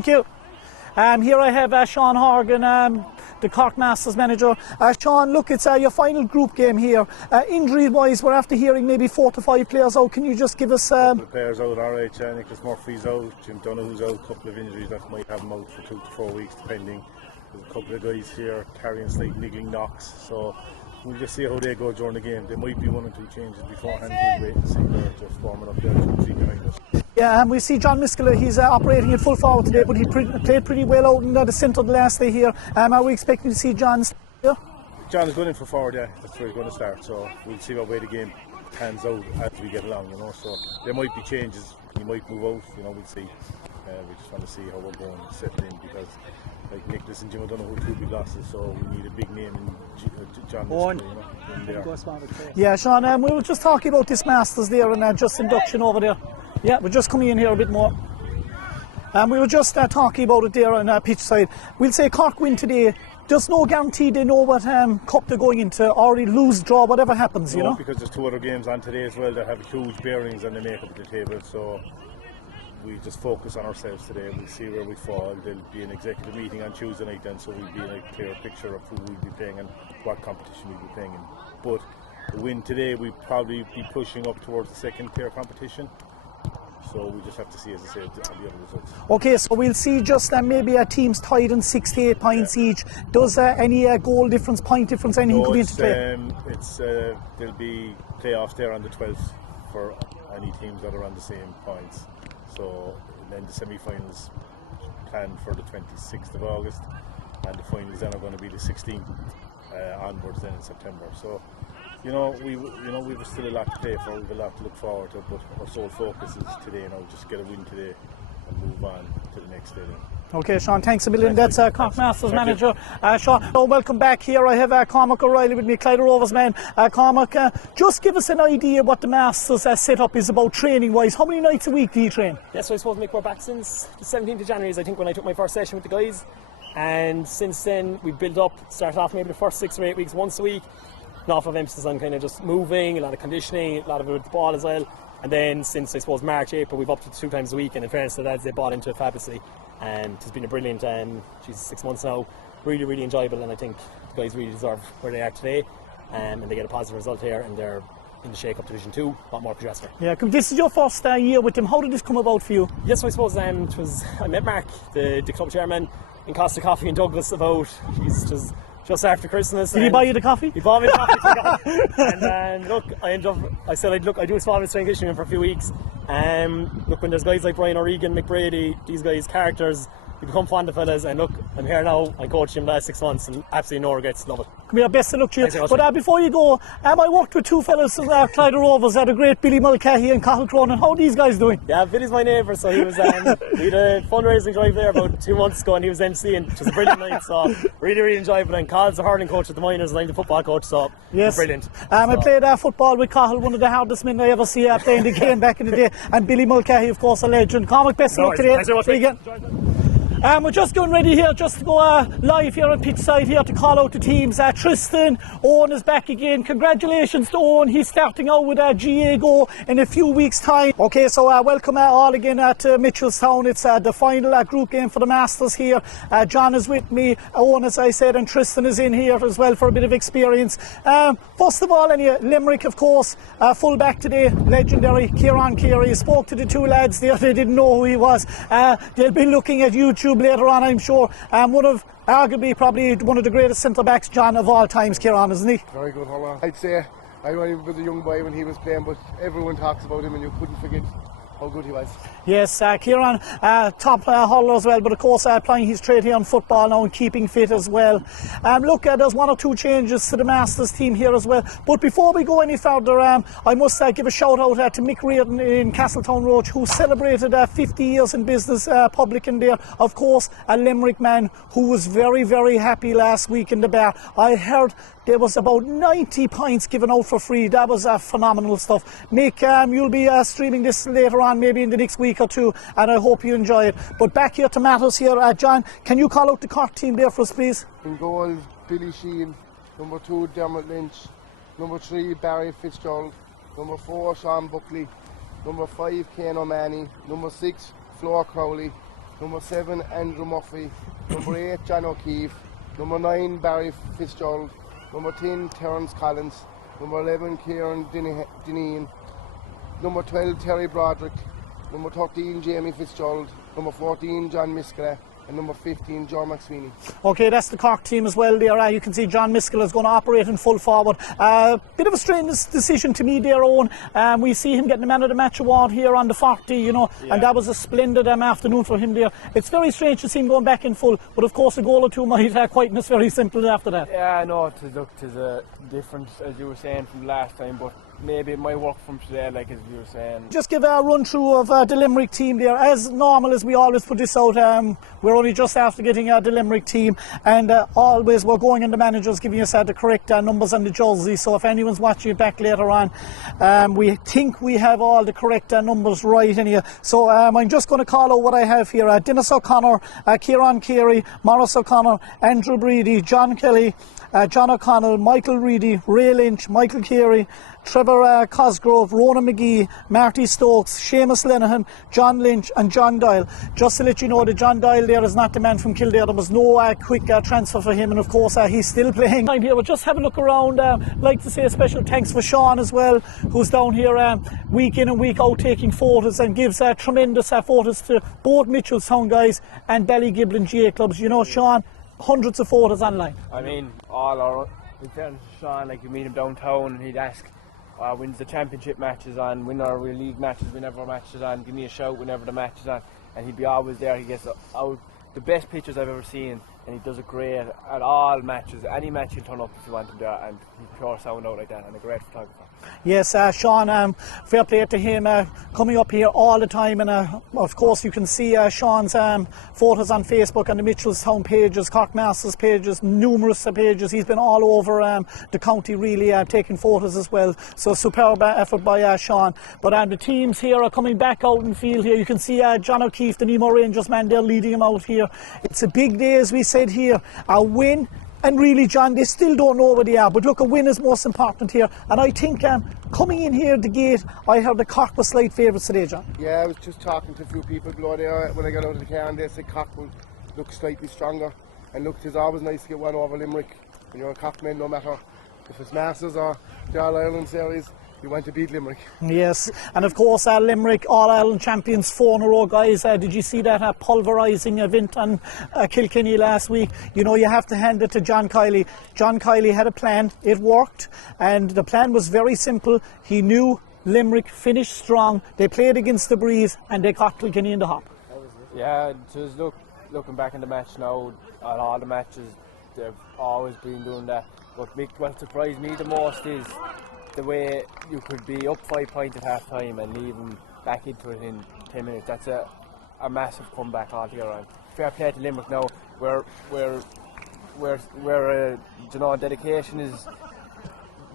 Thank you. Here I have Sean Horgan, the Cork Masters manager. Sean, look, it's your final group game here. Injury-wise, we're after hearing maybe 4 to 5 players out. Can you just give us... couple of players out, alright. Nicholas Murphy's out, Jim Donoghue's out, a couple of injuries that might have them out for 2 to 4 weeks, depending. There's a couple of guys here carrying slight niggling knocks, so we'll just see how they go during the game. There might be 1 or 2 changes beforehand. We'll wait and see. They're just warming up there, 2 or 3 behind us. Yeah, and we see John Miskela, he's operating at full forward today, but he played pretty well out in the centre the last day here. Are we expecting to see John here? John is going in for forward, yeah, that's where he's going to start, so we'll see what way the game pans out as we get along, you know, so there might be changes, he might move out, you know, we'll see. We just want to see how we're going to settle in, because like Nicholas and Jim Donoghu, 2 big losses, so we need a big name in John Miskela, you know, in there. Yeah, Sean, we were just talking about this Masters there and just induction over there. Yeah, we're just coming in here a bit more. We were just talking about it there on pitch side. We'll say Cork win today. There's no guarantee they know what cup they're going into, or lose, draw, whatever happens, you know? Because there's 2 other games on today as well that have huge bearings on the makeup of the table, so we just focus on ourselves today. We'll see where we fall. There'll be an executive meeting on Tuesday night then, so we'll be in a clear picture of who we'll be playing and what competition we'll be playing in. But the win today, we'll probably be pushing up towards the second tier competition. So we just have to see, as I said, the other results. Okay, so we'll see just maybe teams tied in 6 to 8 points each. Does any goal difference, point difference, anything come into play? There'll be playoffs there on the 12th for any teams that are on the same points. So then the semi-finals planned for the 26th of August, and the finals then are going to be the 16th onwards then in September. So. You know, we've still a lot to play for, we've a lot to look forward to, but our sole focus is today now, just get a win today and move on to the next day then. Okay, Sean, thanks a million. That's Cork Masters manager. Sean, welcome back here. I have Cormac O'Reilly with me, Clyde Rovers man. Cormac, just give us an idea what the Masters setup is about training-wise. How many nights a week do you train? Yes, so I suppose we're back since the 17th of January, is I think when I took my first session with the guys. And since then, we've built up, started off maybe the first 6 or 8 weeks once a week. An awful lot of emphasis on kind of just moving, a lot of conditioning, a lot of it with the ball as well. And then since I suppose March, April, we've upped it 2 times a week, and in fairness to the lads, they bought into it fabulously. It's been a brilliant 6 months now, really, really enjoyable, and I think the guys really deserve where they are today, and they get a positive result here, and they're in the Shake-Up Division 2. What more could you ask for? Yeah, this is your first year with them. How did this come about for you? Yes, so I suppose I met Mark, the club chairman, in Costa Coffee in Douglas about, just after Christmas. Did he buy you the coffee? He bought me the coffee. And look, I said I do a small bit of strength conditioning for a few weeks. Look, when there's guys like Brian O'Regan, McBrady, these guys, characters, you become fond of fellas, and look, I'm here now. I coached him the last 6 months, and absolutely no regrets. Love it. Come here, best of luck to you. But before you go, I worked with 2 fellas from Clyde Rovers, the great Billy Mulcahy and Cathal Cronin. How are these guys doing? Yeah, Billy's my neighbour, so he was we had a fundraising drive there about 2 months ago, and he was emceeing, which was a brilliant night. So really, really enjoyable. And Cathal the hurling coach at the Minors, and I'm the football coach, so yes, brilliant. I played football with Cathal, one of the hardest men I ever see playing the game back in the day, and Billy Mulcahy, of course, a legend. Cormac, best of luck today. Thanks very much. See you again. We're just getting ready here just to go live here on pitch side here to call out the teams. Tristan, Owen is back again. Congratulations to Owen. He's starting out with GA in a few weeks' time. Okay, so welcome all again to Mitchellstown. It's the final group game for the Masters here. John is with me, Owen, as I said, and Tristan is in here as well for a bit of experience. First of all, Limerick, of course, full back today, legendary Kieran Carey. Spoke to the 2 lads there, they didn't know who he was. They'll be looking at YouTube later on, I'm sure. Arguably probably one of the greatest centre-backs, John, of all times, Kieran, isn't he? Very good, hold on. I'd say I was a young boy when he was playing, but everyone talks about him and you couldn't forget how good he was. Yes, Kieran, top hurler as well, but of course applying his trade here on football now and keeping fit as well. Look, there's 1 or 2 changes to the Masters team here as well. But before we go any further, I must give a shout out to Mick Reardon in Castletown Roach, who celebrated 50 years in business, publican there. Of course, a Limerick man who was very, very happy last week in the bar. I heard there was about 90 pints given out for free. That was phenomenal stuff. Mick, you'll be streaming this later on, maybe in the next week or 2, and I hope you enjoy it. But back here to matters here, John, can you call out the Cork team there for us, please? In goal, Billy Sheehan. Number 2, Dermot Lynch. Number 3, Barry Fitzgerald. Number 4, Sean Buckley. Number 5, Kane O'Mahony. Number 6, Flor Crowley. Number 7, Andrew Murphy. Number 8, John O'Keefe. Number 9, Barry Fitzgerald. Number 10, Terence Collins. Number 11, Kieran Dineen. Number 12, Terry Broderick. Number 13, Jamie Fitzgerald. Number 14, John Miskela. And number 15, John McSweeney. Okay, that's the Cork team as well there. You can see John Miskell is going to operate in full forward. Bit of a strange decision to me there, Owen. We see him getting the Man of the Match award here on the 40, you know, and that was a splendid afternoon for him there. It's very strange to see him going back in full, but of course a goal or two might quieten us very simple after that. Yeah, no, it is a difference, as you were saying, from last time, but maybe it might work from today, like as you were saying. Just give a run through of the Limerick team there. As normal as we always put this out, we're only just after getting the Limerick team, and always we're going in the managers giving us the correct numbers on the jersey. So if anyone's watching it back later on, we think we have all the correct numbers right in here. So I'm just going to call out what I have here. Dennis O'Connor, Kieran Carey, Maurice O'Connor, Andrew Breedy, John Kelly, John O'Connell, Michael Reedy, Ray Lynch, Michael Carey, Trevor Cosgrove, Ronan McGee, Marty Stokes, Seamus Lenihan, John Lynch and John Doyle. Just to let you know that John Doyle there is not the man from Kildare. There was no quick transfer for him, and of course he's still playing. I'm here, we'll just have a look around. Like to say a special thanks for Sean as well, who's down here week in and week out taking photos and gives tremendous photos to both Mitchelstown guys and Ballygiblin GA clubs. You know, Sean, hundreds of photos online. I mean, all our, in fairness to Sean, like you meet him downtown and he'd ask, when's the championship matches on, when our league matches, whenever our match is on, give me a shout whenever the match is on, and he'd be always there. He gets out the best pictures I've ever seen, and he does it great at all matches. Any match he'll turn up if you want him there, and he's pure sound out like that, and a great photographer. Yes, Sean, fair play to him, coming up here all the time, and of course you can see Sean's photos on Facebook and the Mitchelstown pages, Cork Masters pages, numerous pages. He's been all over the county really taking photos as well, so superb effort by Sean. But the teams here are coming back out in field here. You can see John O'Keefe, the Nemo Rangers man, they're leading him out here. It's a big day, as we said here, a win. And really, John, they still don't know where they are. But look, a win is most important here. And I think coming in here at the gate, I heard the Cork was slight favourites today, John. Yeah, I was just talking to a few people below there when I got out of the car, and they said Cork will look slightly stronger. And look, it's always nice to get one over Limerick. When you're a Cork man, no matter if it's Masters or the All-Ireland Series, you want to beat Limerick. Yes, and of course Limerick All-Ireland champions 4 in a row, guys. Did you see that pulverising event on Kilkenny last week? You know, you have to hand it to John Kiley. John Kiley had a plan, it worked, and the plan was very simple. He knew Limerick finished strong, they played against the breeze, and they caught Kilkenny in the hop. Yeah, just looking back in the match now, on all the matches, they've always been doing that. But what surprised me the most is the way you could be up 5 points at half time and leave them back into it in 10 minutes. That's a massive comeback altogether. And fair play to Limerick now, where you know, dedication is,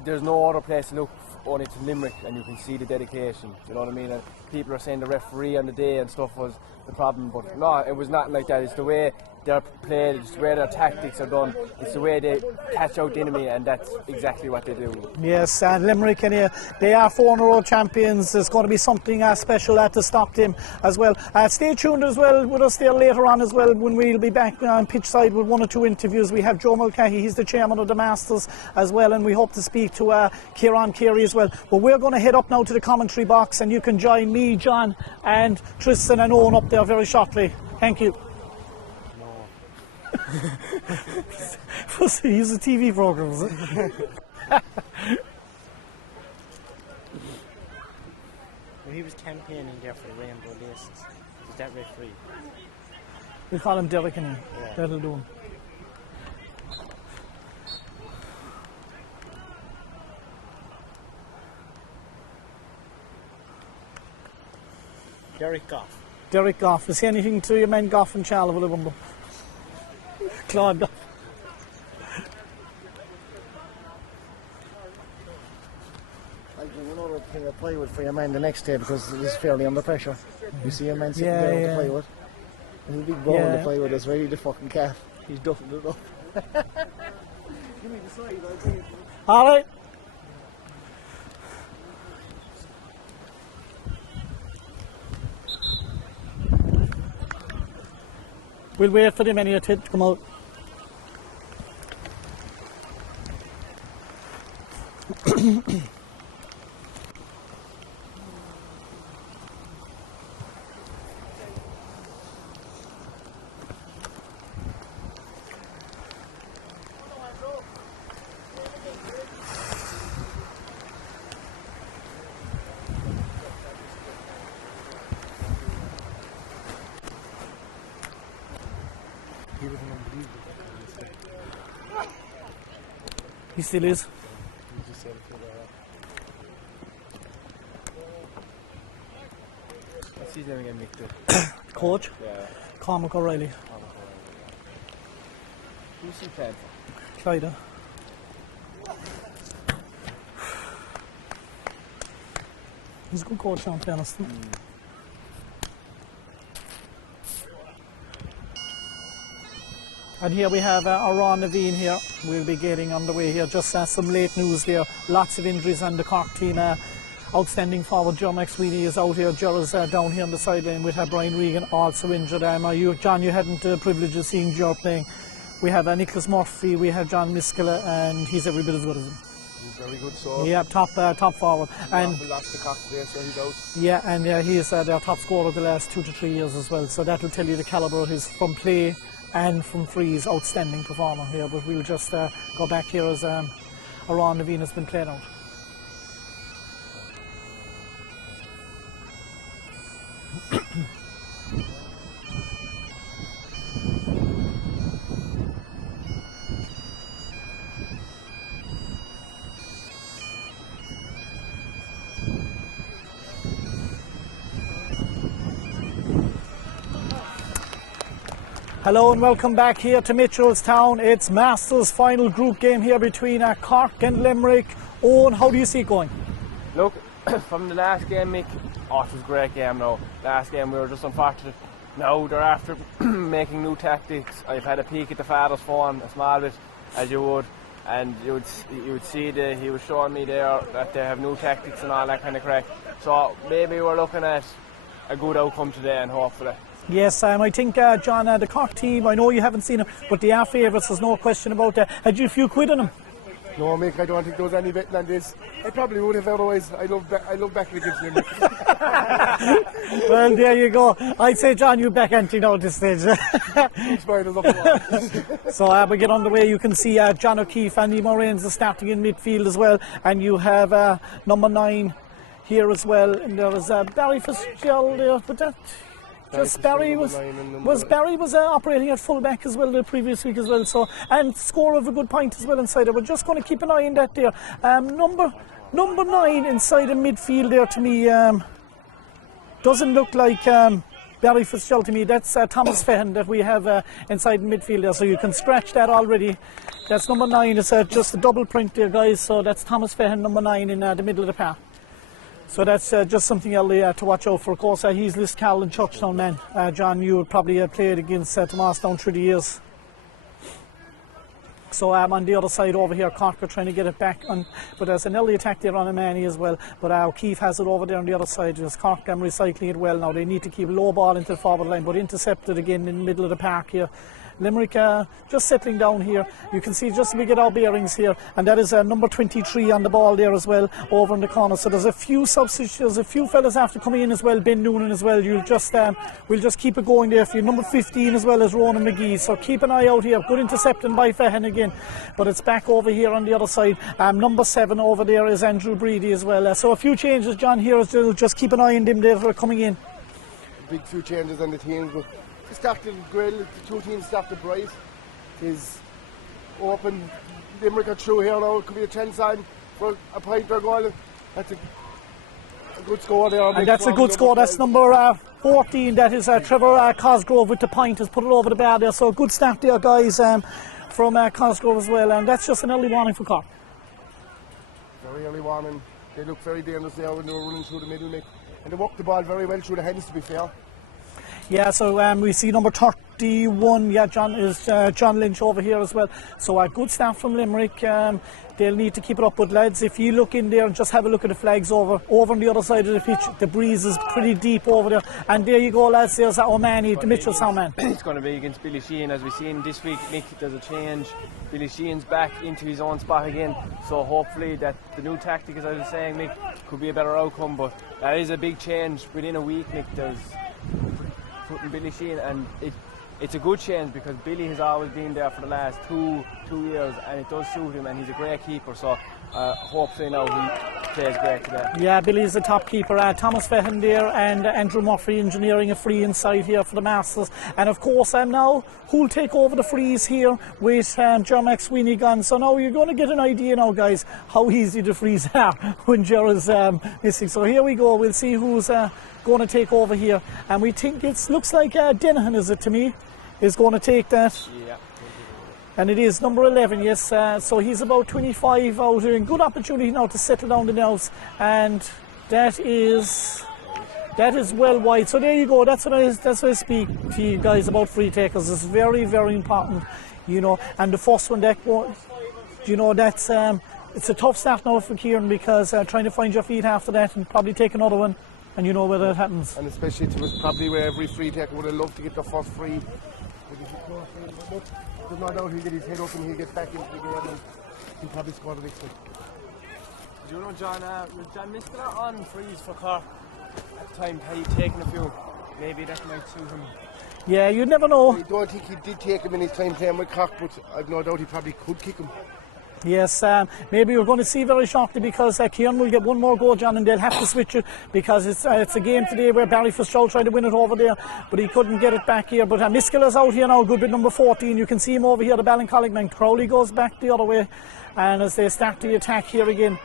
there's no other place to look only to Limerick, and you can see the dedication, you know what I mean? And people are saying the referee on the day and stuff was the problem, but no, it was not like that. It's the way they're played, it's the way their tactics are done, it's the way they catch out the enemy, and that's exactly what they do. Yes, and Limerick, and they are 4 in a row champions. There's going to be something special to stop them as well. Stay tuned as well with us there later on as well, when we'll be back on pitch side with 1 or 2 interviews. We have Joe Mulcahy, he's the chairman of the Masters as well, and we hope to speak to Kieran Carey as well. But we're going to head up now to the commentary box, and you can join me, John, and Tristan and Owen up there very shortly. Thank you. He's a TV program, is it? He was campaigning there for the Rainbow Laces. Is that referee? We call him Derek, and that'll do him. Derek Goff. Derek Goff. Is he anything to your men Goff and Charleville or Bumble? Claude Goff. I'll do another thing of plywood for your man the next day, because it is fairly under pressure. You see your man sitting there with the plywood. There's a big ball in the plywood that's ready to fucking calf. He's duffing it up. Give me the side, I'll bring it. All right. We'll wait for them anyway to come out. He still is. What's his name again, Mick? Coach? Yeah. Cormac O'Reilly. Who's he playing for? Clyde. He's a good coach, to be honest. And here we have Ron Naveen here. We'll be getting underway here. Just some late news here. Lots of injuries on the Cork team. Outstanding forward Joe McSweeney is out here. Joe's down here on the sideline with Brian Regan also injured. John, you hadn't the privilege of seeing Joe playing. We have Nicholas Murphy, we have John Miskela, and he's every bit as good as him. He's very good, so. Yeah, top forward. And lost the Cork today, so he's out. yeah, and he is their top scorer the last 2 to 3 years as well. So that will tell you the calibre of his from play and from frees. Outstanding performer here. But we'll just go back here as Ron Naveen has been played out. Hello and welcome back here to Mitchellstown. It's Masters final group game here between Cork and Limerick. Owen, how do you see it going? Look, from the last game, Mick, it was a great game now. Last game we were just unfortunate. Now they're after making new tactics. I've had a peek at the father's phone, a small bit, as you would, and you would see that he was showing me there that they have new tactics and all that kind of crack. So maybe we're looking at a good outcome today, and hopefully. Yes, I think, John, the Cork team, I know you haven't seen them, but they are favourites, there's no question about that. Had you a few quid on them? No, Mick, I don't think there was any betting on this. I probably would have otherwise. I love back against him. Well, there you go. I'd say, John, you back empty now at this stage. So we get on the way. You can see John O'Keefe and Eamon Rains are starting in midfield as well. And you have number 9 here as well. And there was Barry Fitzgerald there, but that... Just Barry was operating at fullback as well the previous week as well, so and score of a good point as well inside there. We're just going to keep an eye on that there. Number 9 inside the midfield there to me doesn't look like Barry Fitzgerald to me. That's Thomas Fehan that we have inside the midfield there, so you can scratch that already. That's number 9. It's just a double print there, guys. So that's Thomas Fehan, number 9 in the middle of the park. So that's just something else to watch out for. Of course, he's Liscarroll and Churchtown man. John, you would probably played against Tomastown through the years. So on the other side over here, Cork are trying to get it back on, but there's an early attack there on O'Mahony as well. But O'Keefe has it over there on the other side. Just Cork recycling it well now. They need to keep a low ball into the forward line, but intercepted again in the middle of the park here. Limerick just settling down here. You can see just we get our bearings here, and that is number 23 on the ball there as well over in the corner. So there's a few substitutes, a few fellas after coming in as well. Ben Noonan as well. We'll just keep it going there for you. Number 15 as well as Ronan McGee. So keep an eye out here. Good intercepting by Fehan again, but it's back over here on the other side. Number 7 over there is Andrew Breedy as well. So a few changes, John, here as well. Just keep an eye on them there for coming in. Big few changes on the teams, but it started Grill, the two teams started bright. It is open. Limerick are through here now. It could be a chance on for a point or goal. That's a good score there. And that's a good score. That's number 14. That is Trevor Cosgrove with the point. Has put it over the bar there. So a good start there, guys, from Cosgrove as well. And that's just an early warning for Cork. Very early warning. They look very dangerous there when they were running through the middle, Mick. And they walked the ball very well through the hands, to be fair. Yeah, so we see number 41. Yeah, John Lynch over here as well. So a good start from Limerick. They'll need to keep it up. But lads, if you look in there and just have a look at the flags over on the other side of the pitch, the breeze is pretty deep over there. And there you go, lads. There's O'Mahony, the Mitchell Soundman. It's going to be against Billy Sheehan, as we've seen this week. Nick, there's a change. Billy Sheehan's back into his own spot again. So hopefully that the new tactic, as I was saying, Mick, could be a better outcome. But that is a big change within a week, Nick. There's putting Billy Sheehan, and it's a good change because Billy has always been there for the last two years, and it does suit him, and he's a great keeper. So hopefully now he plays great today. Yeah, Billy's the top keeper. Thomas Fehan there and Andrew Murphy engineering a free inside here for the Masters. And of course now who'll take over the frees here with John Sweeney gone. So now you're going to get an idea now, guys, how easy the frees are when Gerard's missing. So here we go. We'll see who's going to take over here. And we think it looks like Dennehan, is it to me, is going to take that. Yeah. And it is number 11, yes. So he's about 25 out here. Good opportunity now to settle down the nerves. And that is well wide. So there you go. That's what I speak to you guys about free takers. It's very, very important, you know. And the first one, that, you know, that's it's a tough start now for Kieran, because trying to find your feet after that and probably take another one, and you know whether it happens. And especially it was probably where every free taker would have loved to get the first free. There's no doubt he'll get his head up and he'll get back into the game, and he'll probably score the next one. Do you know, John, was John Mister on freeze for Cork at the time? Had he taken a few? Maybe that might suit him. Yeah, you never know. I don't think he did take him in his time playing with Cork, but I've no doubt he probably could kick him. Yes, maybe we're going to see very shortly, because Kieran will get one more go, John, and they'll have to switch it, because it's a game today where Barry Fitzgerald tried to win it over there, but he couldn't get it back here. But Miskela's out here now, good bit number 14. You can see him over here, the Ballincollig man. Crowley goes back the other way, and as they start the attack here again.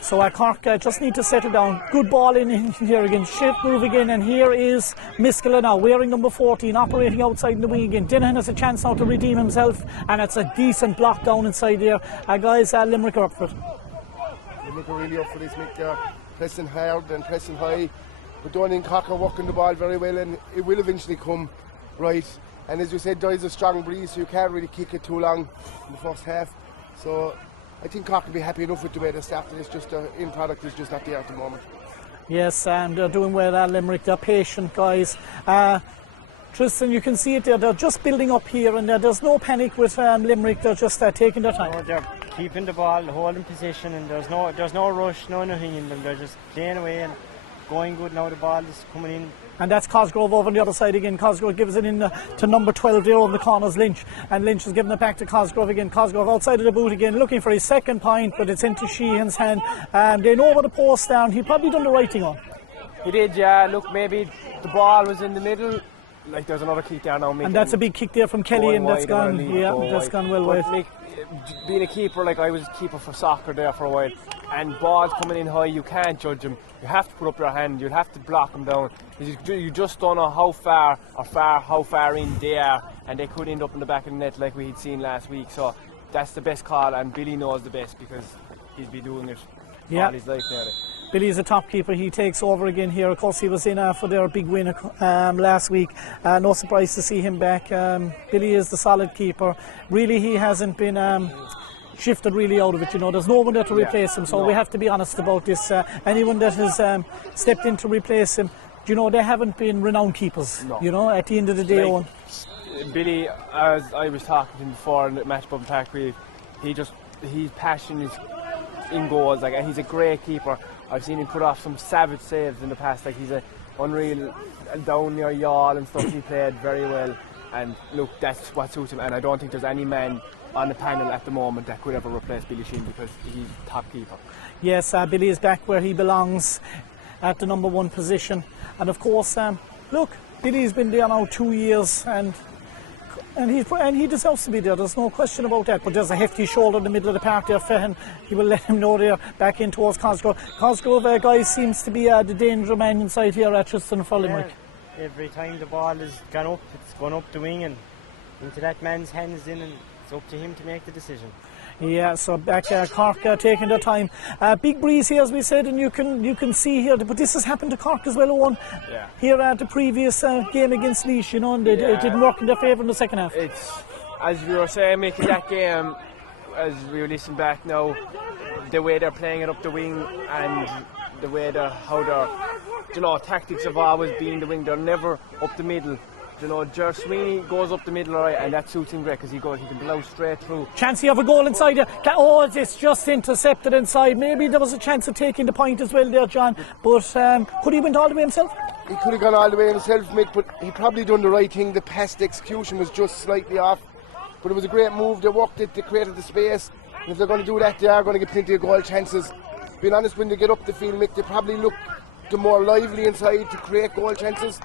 So Cork just need to settle down. Good ball in here again. Shift move again, and here is Miskela now, wearing number 14, operating outside in the wing again. Dennehan has a chance now to redeem himself, and it's a decent block down inside there. Guys, Limerick are up for it. Limerick are really up for this, Mick. They're pressing hard and pressing high. But Donny and Cork are working the ball very well, and it will eventually come right. And as you said, there is a strong breeze, so you can't really kick it too long in the first half. So I think Cork will be happy enough with the way they started. It's just the end product is just not there at the moment. Yes, and they're doing well at Limerick. They're patient, guys. Tristan, you can see it there. They're just building up here, and there's no panic with Limerick. They're just taking their time. No, they're keeping the ball, holding position, and there's no rush, no nothing in them. They're just playing away and going good. Now the ball is coming in. And that's Cosgrove over on the other side again. Cosgrove gives it in to number 12 there on the corners, Lynch. And Lynch is giving it back to Cosgrove again. Cosgrove outside of the boot again, looking for his second point, but it's into Sheehan's hand. They know where the post down. He probably done the right thing on. He did, yeah. Look, maybe the ball was in the middle. Like, there's another kick there now. And that's a big kick there from Kelly, and that's gone. Yeah, that's gone well wide. Like, being a keeper, like I was a keeper for soccer there for a while, and balls coming in high, you can't judge them. You have to put up your hand. You have to block them down. You just don't know how far in they are, and they could end up in the back of the net like we had seen last week. So that's the best call, and Billy knows the best because he's been doing it all his life now. Billy's a top keeper. He takes over again here. Of course, he was in for their big win last week. No surprise to see him back. Billy is the solid keeper. Really, he hasn't been shifted really out of it. You know, there's no one there to replace him. So we have to be honest about this. Anyone that has stepped in to replace him, you know, they haven't been renowned keepers. No. You know, at the end of the day, like, Billy, as I was talking to him before in the match above Park, his passion is in goals. Like, and he's a great keeper. I've seen him put off some savage saves in the past. Like, he's a unreal down near yawl and stuff. He played very well, and look, that's what suits him. And I don't think there's any man on the panel at the moment that could ever replace Billy Sheehan, because he's top keeper. Yes, Billy is back where he belongs, at the number 1 position. And of course, look, Billy's been there now 2 years, and he deserves to be there. There's no question about that. But there's a hefty shoulder in the middle of the park there. Fehan, he will let him know there. Back in towards Cosgrove. Cosgrove, guys, seems to be the danger man inside here at Tristan for Limerick. Every time the ball has gone up, it's gone up the wing and into that man's hands in, and it's up to him to make the decision. Yeah, so back Cork taking their time. Big breeze here, as we said, and you can see here. But this has happened to Cork as well, Owen. Yeah. Here at the previous game against Laois, and it didn't work in their favour in the second half. It's, as we were saying, making that game, as we listen back now, the way they're playing it up the wing and the way how their tactics have always been the wing. They're never up the middle. Ger Sweeney goes up the middle, right, and that suits him great because he can blow straight through. Chance you have a goal inside there. It's just intercepted inside. Maybe there was a chance of taking the point as well there, John. But could he went all the way himself? He could have gone all the way himself, Mick, but he probably done the right thing. The pass execution was just slightly off. But it was a great move. They worked it, they created the space. And if they're going to do that, they are going to get plenty of goal chances. Being honest, when they get up the field, Mick, they probably look the more lively inside to create goal chances.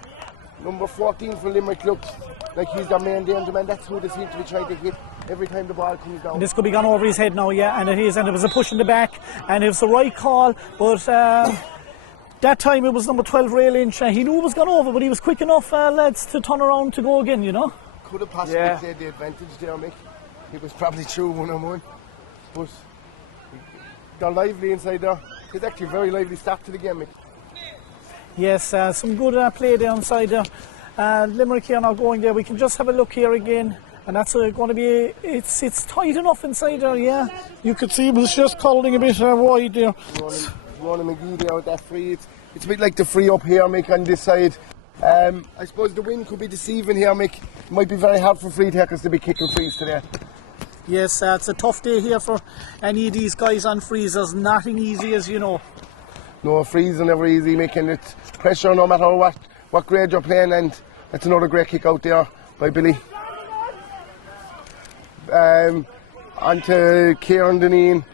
Number 14 for Limerick looks like he's their main danger man. That's who they seem to be trying to hit every time the ball comes down. And this could be gone over his head now, yeah, and it is. And it was a push in the back, and it was the right call. But that time it was number 12, Ray Lynch. He knew it was gone over, but he was quick enough, lads, to turn around to go again, Could have possibly played the advantage there, Mick. He was probably true 1-on-1. But they're lively inside there. It's actually a very lively start to the game, Mick. Yes, some good play there inside there. Limerick here now going there. We can just have a look here again. And that's going to be, it's tight enough inside there, yeah. You could see it was just curling a bit wide there. Ronan McGee there with that free. It's a bit like the free up here, Mick, on this side. I suppose the wind could be deceiving here, Mick. It might be very hard for free takers to be kicking frees today. Yes, it's a tough day here for any of these guys on frees. There's nothing easy, as you know. No, frees are never easy, making it pressure no matter what grade you're playing, and that's another great kick out there by Billy. On to Kieran Deneen.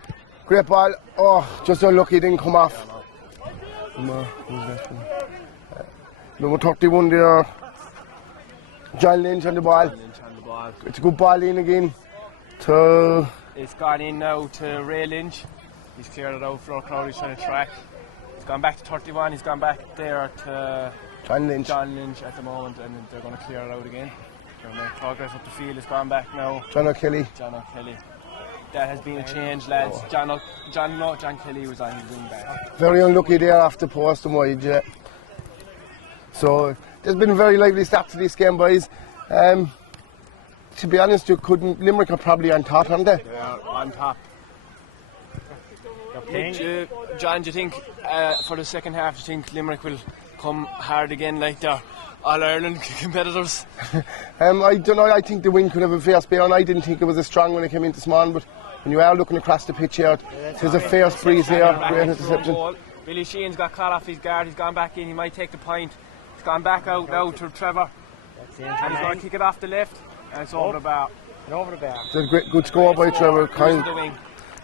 Great ball. Oh, just unlucky, didn't come off. Number 31 there. John Lynch on the ball. It's a good ball in again. It's gone in now to Ray Lynch. He's cleared it out. Flor Crowley's trying to track. He's gone back to 31. He's gone back there to John Lynch at the moment, and they're going to clear it out again. They're making progress up the field. It's gone back now. John O'Kelly. That has been a change, lads. John Kelly was on his wing back. Very unlucky there off the post and wide, yeah. So there's been a very lively start to this game, boys. To be honest, Limerick are probably on top, aren't they? They are on top. John, do you think for the second half, do you think Limerick will come hard again like their All-Ireland competitors? I don't know, I think the win could have a fair spare, and I didn't think it was as strong when it came into Sman, but when you are looking across the pitch here, there's a fair breeze here, great interception. Billy Sheehan's got caught off his guard, he's gone back in, he might take the point. He's gone back out now to Trevor, and he's going to kick it off the left, and it's over the bar. It's a good score by Trevor.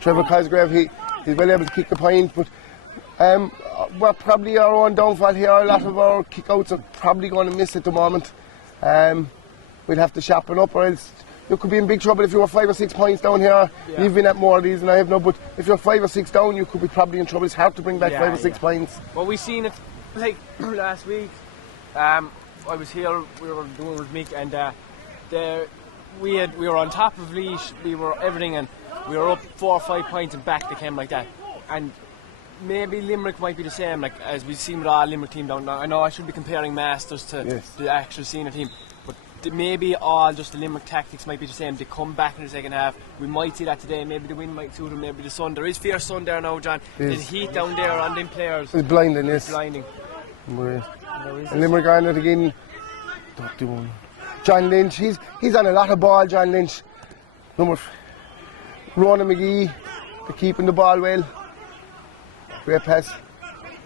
Trevor Cosgrave, he's well able to kick the point, but we're probably our own downfall here. A lot of our kick-outs are probably going to miss at the moment. We'll have to sharpen up, or else you could be in big trouble if you were 5 or 6 points down here. Yeah. You've been at more of these than I have now, but if you're 5 or 6 down, you could be probably in trouble. It's hard to bring back 5 or 6 points. Well, we've seen it like last week. I was here, we were doing with Mick, and we were on top of Laois, we were everything, and we were up 4 or 5 points and back they came like that. And maybe Limerick might be the same, like as we've seen with our Limerick team down now. I know I should be comparing Masters to the actual senior team, but maybe all just the Limerick tactics might be the same. They come back in the second half. We might see that today. Maybe the wind might suit them. Maybe the sun. There is fierce sun there now, John. There's heat down there on them players. It's blinding, yes. It's blinding. And Limerick on it again. John Lynch. He's on a lot of ball. John Lynch. Ronan McGee. They're keeping the ball well. Great pass.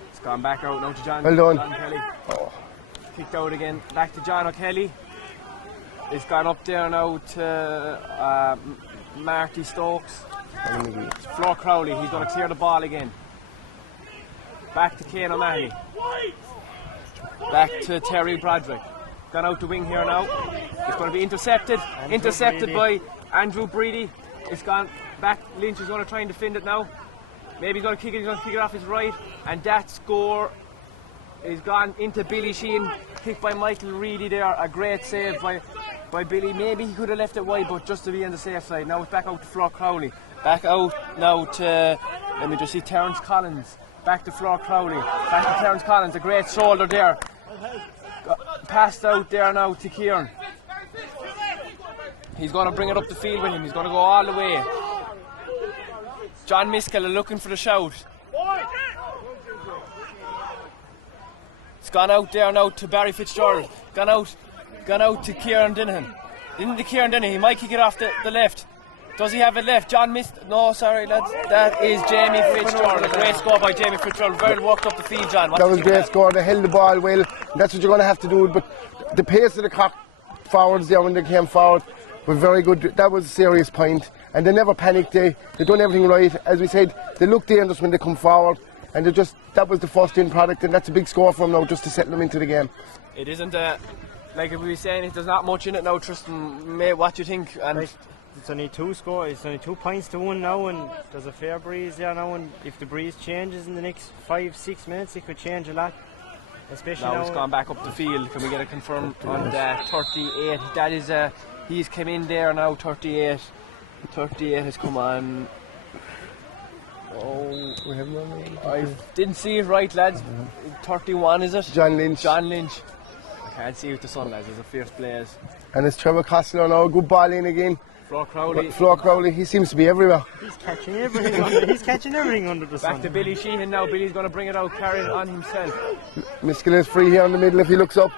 It's gone back out now to John. Well done. John Kelly. Kicked out again. Back to John O'Kelly. It's gone up there now to Marty Stokes. Flor Crowley. He's going to clear the ball again. Back to Cian O'Mahony. Back to Terry Broderick. Gone out the wing here now. It's going to be intercepted. Intercepted by Andrew Breedy. It's gone back. Lynch is going to try and defend it now. Maybe he's going to kick it. He's going to kick it off his right. And that score is gone into Billy Sheehan. kick by Michael Reedy there, a great save by Billy. Maybe he could have left it wide, but just to be on the safe side. Now it's back out to Flor Crowley. Back out now to, let me just see, Terence Collins. Back to Flor Crowley. Back to Terence Collins, a great shoulder there. Passed out there now to Kieran. He's going to bring it up the field with him. He's going to go all the way. John Miskell looking for the shout. It's gone out there now to Barry Fitzgerald. Gone out to Kieran Dinahan. Into Kieran Dinahan. He might kick it off the left. Does he have it left? John missed. No, sorry, lads. That is Jamie Fitzgerald. A great score by Jamie Fitzgerald. Very walked up the field, John. That was a great score. They held the ball well. That's what you're going to have to do. But the pace of the CORK forwards there when they came forward were very good. That was a serious point. And they never panicked. They done everything right. As we said, they look dangerous when they come forward. And that was the first in product. And that's a big score for them now, just to settle them into the game. It isn't, like we were saying, there's not much in it now, Tristan. Mate, what do you think? And it's only 2 scores. It's only 2 points to 1 now, and there's a fair breeze there now. And if the breeze changes in the next 5-6 minutes, it could change a lot. Especially now it's gone back up the field. Can we get it confirmed on 38? That is, he's come in there now. 38. 38 has come on. Oh, We have one. I didn't see it right, lads. 31 is it? John Lynch. John Lynch. I can't see with the sun, lads. There's a fierce blaze. And it's Trevor Costello now. Good ball in again. Flor Crowley. Flor Crowley, he seems to be everywhere. he's catching everything. He's catching everything under the sun. Back to Billy Sheehan now. Billy's going to bring it out, carry it on himself. Miskell is free here in the middle if he looks up.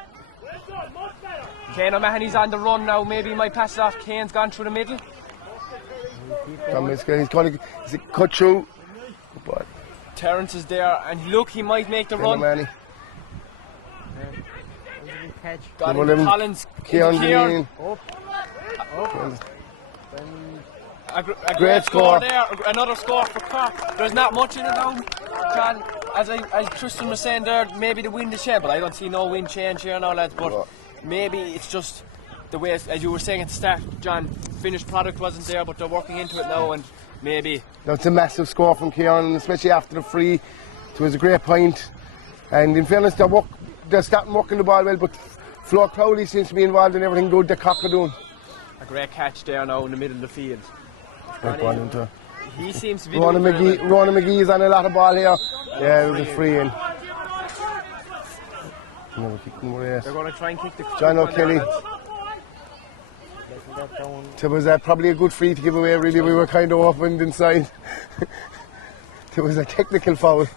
Kane O'Mahony's on the run now. Maybe he might pass it off. Kane's gone through the middle. John Miskell, he's cut through. But Terence is there, and look, he might make the run. Manny. Catch. Got into Collins. Kieran into Dean. A great score there. Another score for CORK. There's not much in it now, John. As Tristan was saying there, maybe the wind is changed, but I don't see no wind change here now, lads. But maybe it's just the way, as you were saying at the start, John, finished product wasn't there, but they're working into it now, and maybe. That's a massive score from Kieran, especially after the free. It was a great point. And in fairness, they're starting working the ball well, but Flor Crowley seems to be involved in everything good that CORK are doing. A great catch there now in the middle of the field. He seems to be Ronan McGee is on a lot of ball here. Yeah, it was a free in. They're going to try and kick the John O'Kelly. It was probably a good free to give away, really. We were kind of opened inside. There was a technical foul.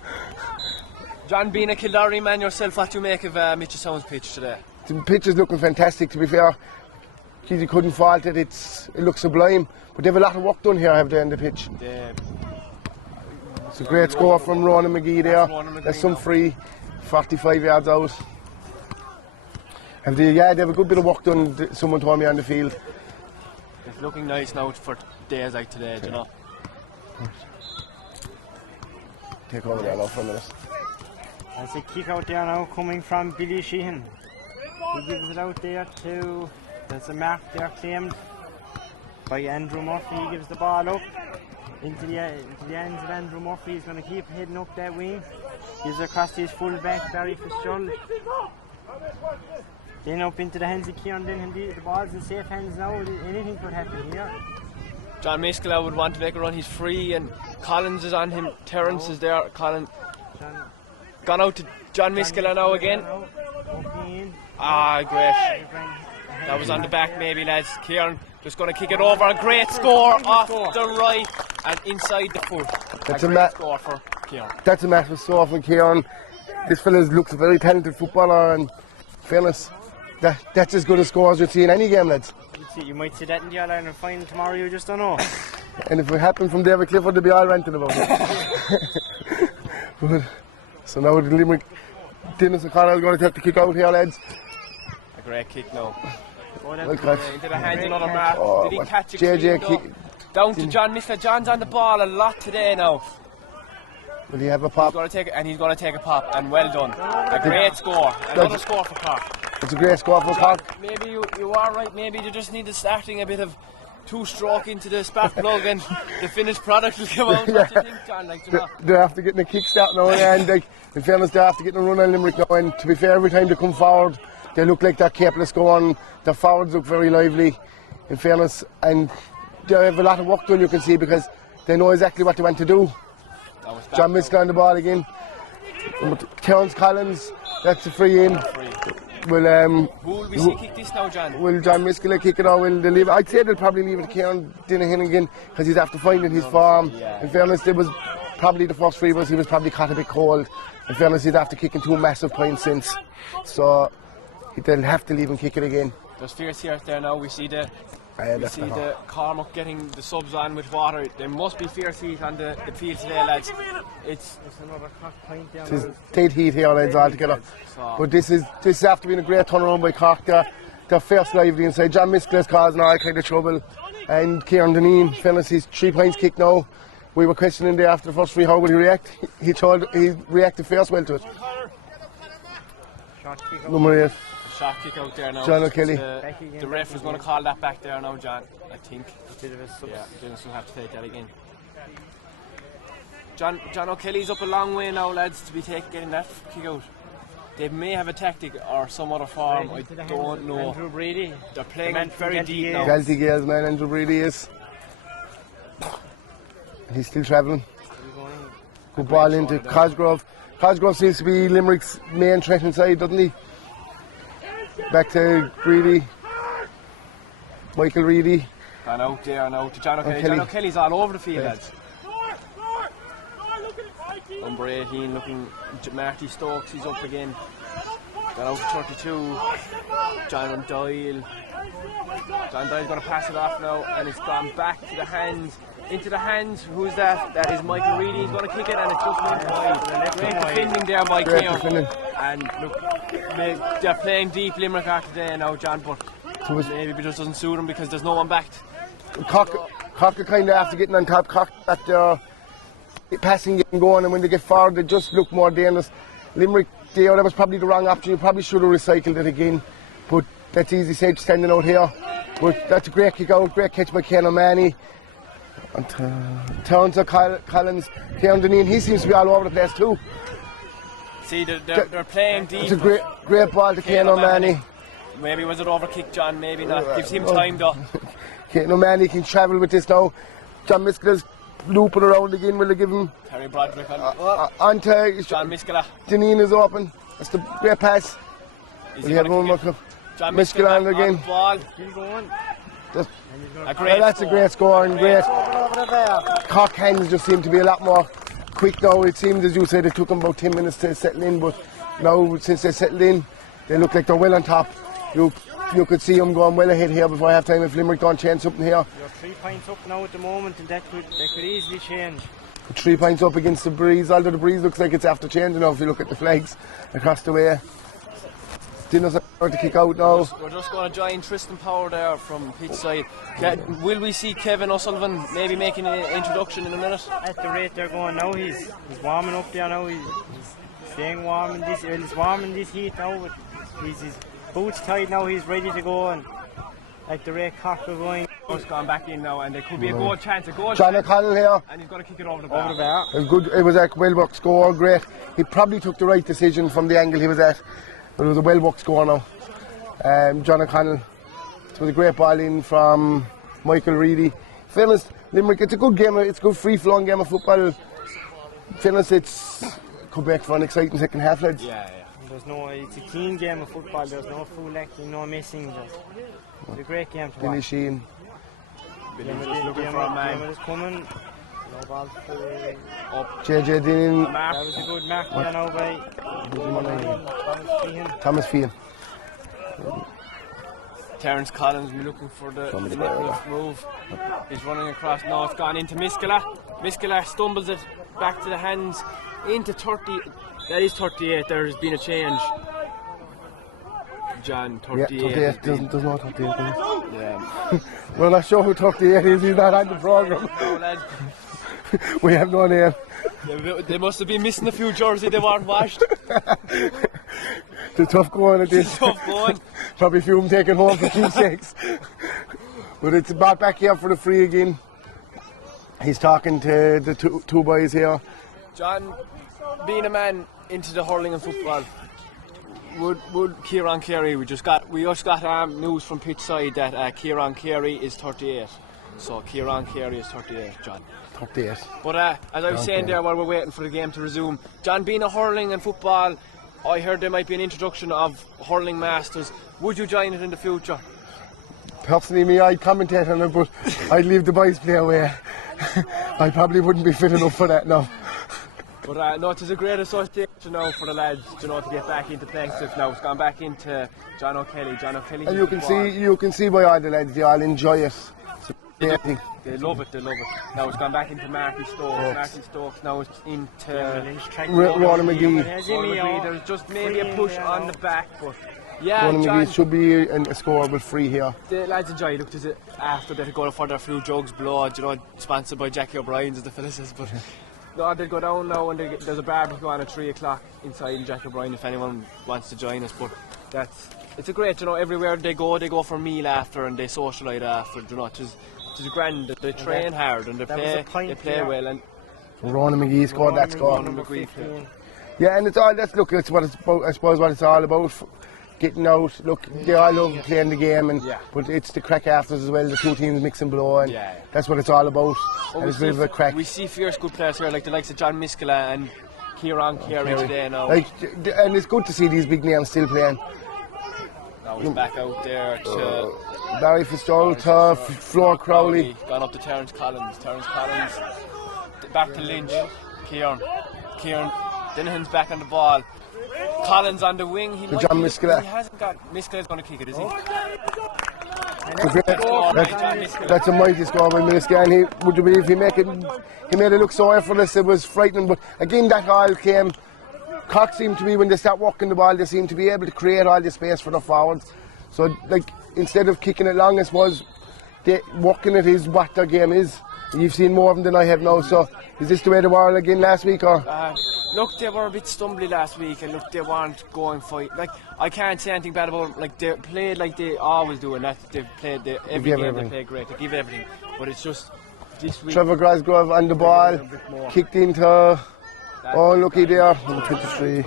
John, being a Kildare man yourself, what do you make of Mitchelstown's pitch today? The pitch is looking fantastic, to be fair. You couldn't fault it. It looks sublime. But they have a lot of work done here, have they, on the pitch? It's a great score from Ronan McGee there. There's some free, 45 yards out. They have a good bit of work done, someone told me, on the field. It's looking nice now for days like today, you know. Take over there now for a minute. There's a kick out there now coming from Billy Sheehan. He gives it out there to, there's a mark there claimed by Andrew Murphy. He gives the ball up into the ends of Andrew Murphy. He's going to keep heading up that wing. Gives it across to his full back, Barry Fitzgerald. Then up into the hands of Kieran Dinahan. The ball's in safe hands now. Anything could happen here. John Miskell would want to make a run. He's free, and Collins is on him. Terence is there. Collins gone out to John Miskell now again. Ah, great. That was on the back, maybe, lads. Kieran just going to kick it over. A great score off the right and inside the foot. That's a great score for Kieran. That's a massive score for Kieran. This fella looks a very talented footballer, and fairness, that's as good a score as you'd see in any game, lads. You might see that in the All-Ireland final tomorrow, you just don't know. And if it happened from David Clifford, they'd be all ranting about it. But, so now the Limerick, Dennis O'Connell is going to take the kick out here, lads. A great kick now. Into the hands another mark. Did he catch it? JJ kick. Down to John Miskell. John's on the ball a lot today now. Will he have a pop? He's going to take it, and he's going to take a pop, and well done. A great score. Another score for CORK. It's a great score for CORK. Maybe you are right. Maybe you just need to starting a bit of two-stroke into the spark plug, and the finished product will come out. What do you think, John? They're after getting a kick start now, and in fairness, they're after getting a run on Limerick now. And to be fair, every time they come forward, they look like they're capable of scoring. Their forwards look very lively, in fairness, and they have a lot of work done, you can see, because they know exactly what they want to do. John Miskler on the ball again. Terence Collins, that's a free in. Who will we see kick this now, John? Will John Miskler kick it or will they leave it? I'd say they'll probably leave it to Kieran Dinahan again, because he's after finding his form. In fairness, it was probably the first free was he was probably caught a bit cold. In fairness, he's after kicking 2 massive points since. So they'll have to leave him kick it again. There's fierce here there now. We see the Cormac getting the subs on with water. There must be fierce heat on the field today, lads. It's another Cork point down. It's dead heat here, lads, altogether. But this is after being a great turnaround by Cork. They're first lively inside. John Miskler's causing all kind of trouble, and Kieran Dineen, fairness, he's 3 points kick now. We were questioning there after the first free, how would he react? He reacted first well to it. Number 8. Shot kick out there now. John O'Kelly. The ref was going to call that back there now, John, I think. Yeah, Dennis will have to take that again. John O'Kelly's up a long way now, lads, to be getting that kick out. They may have a tactic or some other form, I don't know. Andrew Brady. They're playing very deep now. Galty Gales, man, Andrew Brady is. He's still travelling. Good ball into Cosgrove. Cosgrove seems to be Limerick's main threat inside, doesn't he? Back to Greedy. Michael Reedy. Gone out there now to John O'Kelly. John O'Kelly's all over the field, lads. Number 18 looking, Marty Stokes, he's up again. Gone out to 32. John Doyle. John Doyle's going to pass it off now, and it's gone back to the hands. Into the hands, who's that? That is Michael Reedy. He's going to kick it, and it's just went wide. Great defending there by Keogh. And look, they're playing deep Limerick after today now, John, but maybe it just doesn't suit them because there's no one backed. Cork are kind of after getting on top. Cork at their passing getting going, and when they get forward, they just look more dangerous. Limerick, that was probably the wrong option. You probably should have recycled it again, but that's easy said standing out here. But that's a great kick out, great catch by Ken O'Mahony. And Terence Collins, Kieran Dineen, he seems to be all over the place too. See, they're playing deep. It's a great ball to Ken O'Mahony. Maybe was it overkick, John? Maybe not. Gives him time though. Ken O'Mahony can travel with this now. John Miskler's looping around again. Will they give him? Terry Broderick on to John Miskler. Dineen is open. That's the great pass. He had one more. John Miskler on again. Ball. That's a great score and great. Cork hands just seem to be a lot more quick now. It seems, as you said, it took them about 10 minutes to settle in, but now since they settled in, they look like they're well on top. You could see them going well ahead here before half time if Limerick don't change something here. You're 3 points up now at the moment, and that could easily change. 3 points up against the Breeze, although the Breeze looks like it's after changing now if you look at the flags across the way. Dinner's about to kick out now. We're just going to join Tristan Power there from pitch side. Will we see Kevin O'Sullivan maybe making an introduction in a minute? At the rate they're going now, he's warming up there now. He's staying warm in this. He's warm in this heat now. But his boots tied now. He's ready to go, and at the rate Cork are going. He's gone back in now, and there could be a goal chance. John O'Connell here. And he's going to kick it over the bar. It was good. It was a well-worked score. Great. He probably took the right decision from the angle he was at. But it was a well-worked score now. John O'Connell. It was a great ball in from Michael Reedy. Fairness, Limerick, it's a good game. It's a good free-flowing game of football. Fairness, it's come back for an exciting second half, lads. Yeah. It's a clean game of football. There's no foul acting, no missing. It's a great game to watch. Billy Sheehan. Billy's just looking for a man. Is coming. No ball up. JJ Dean. That was a good mark there now by Thomas Feehan. Terence Collins will be looking for the Nicholas move. He's running across now. It's gone into Miskler. Miskler stumbles it back to the hands into 30. That is 38. There's been a change. John, 38. Yeah, 38 does not 38. Yeah. We're not sure who 38 is. He's not on the programme. No, lad. We have no name. They must have been missing a few jerseys they weren't washed. The tough going at this. Tough going. Probably a few of them taken home for keepsakes. But it's brought back here for the free again. He's talking to the two boys here. John, being a man into the hurling and football, would Kieran Carey? We just got news from pitch side that Kieran Carey is 38. So Kieran Carey is 38, John. 38. But as I was saying there while we're waiting for the game to resume, John, being a hurling and football, I heard there might be an introduction of hurling masters. Would you join it in the future? Personally, me, I'd commentate on it, but I'd leave the boys play away. I probably wouldn't be fit enough for that now. But no, it is a great association now for the lads, you know, to get back into playing stuff now. It's gone back into John O'Kelly. And you can see by all the lads, they all enjoy it. They love it. Now it's gone back into Marty Stokes. Marty Stokes now it's into Ronan McGee. There's just maybe a push on the back, but yeah, Ronan John, McGee should be a scoreable free here. the lads enjoy it. Looked at it after they go for their few jugs blood, you know, sponsored by Jackie O'Brien's as the fellas says, but no, they'll go down now and there's a barbecue on at 3 o'clock inside in Jackie O'Brien if anyone wants to join us. But it's a great, you know, everywhere they go for a meal after and they socialise after, you know, it's grand. They train hard and they play well. And Ronan McGee scored that score. Ronan McGee. Yeah, and it's what it's about. I suppose what it's all about. Getting out. Look, they all love playing the game, but it's the crack afters as well. The two teams mix and blow, and that's what it's all about. And it's a bit of a crack. We see fierce good players here, like the likes of John Miskela and Kieran Carey today now. And it's good to see these big names still playing. Now he's back out there to Barry Fitzgerald to Flor Crowley. Gone up to Terence Collins. Terence Collins back to Lynch. Kieran. Dinahan's back on the ball. Collins on the wing. John Miskela. He hasn't got. Miskela's going to kick it, is he? That's a mighty score by Miskela. And he, would you believe he made it look so effortless? It was frightening. But again, that all came. CORK seemed to be, when they start walking the ball, they seem to be able to create all the space for the forwards. So, like, instead of kicking it long, I suppose, walking it is what their game is. You've seen more of them than I have now, so is this the way they were again last week? Or? Look, they were a bit stumbly last week, and look, they weren't going fight. Like, I can't say anything bad about them. Like, they played like they always do, and that they've played every game they play great. They give everything, but it's just this week. Trevor Grosgrove on the ball, kicked into. Oh, looky there, number 23.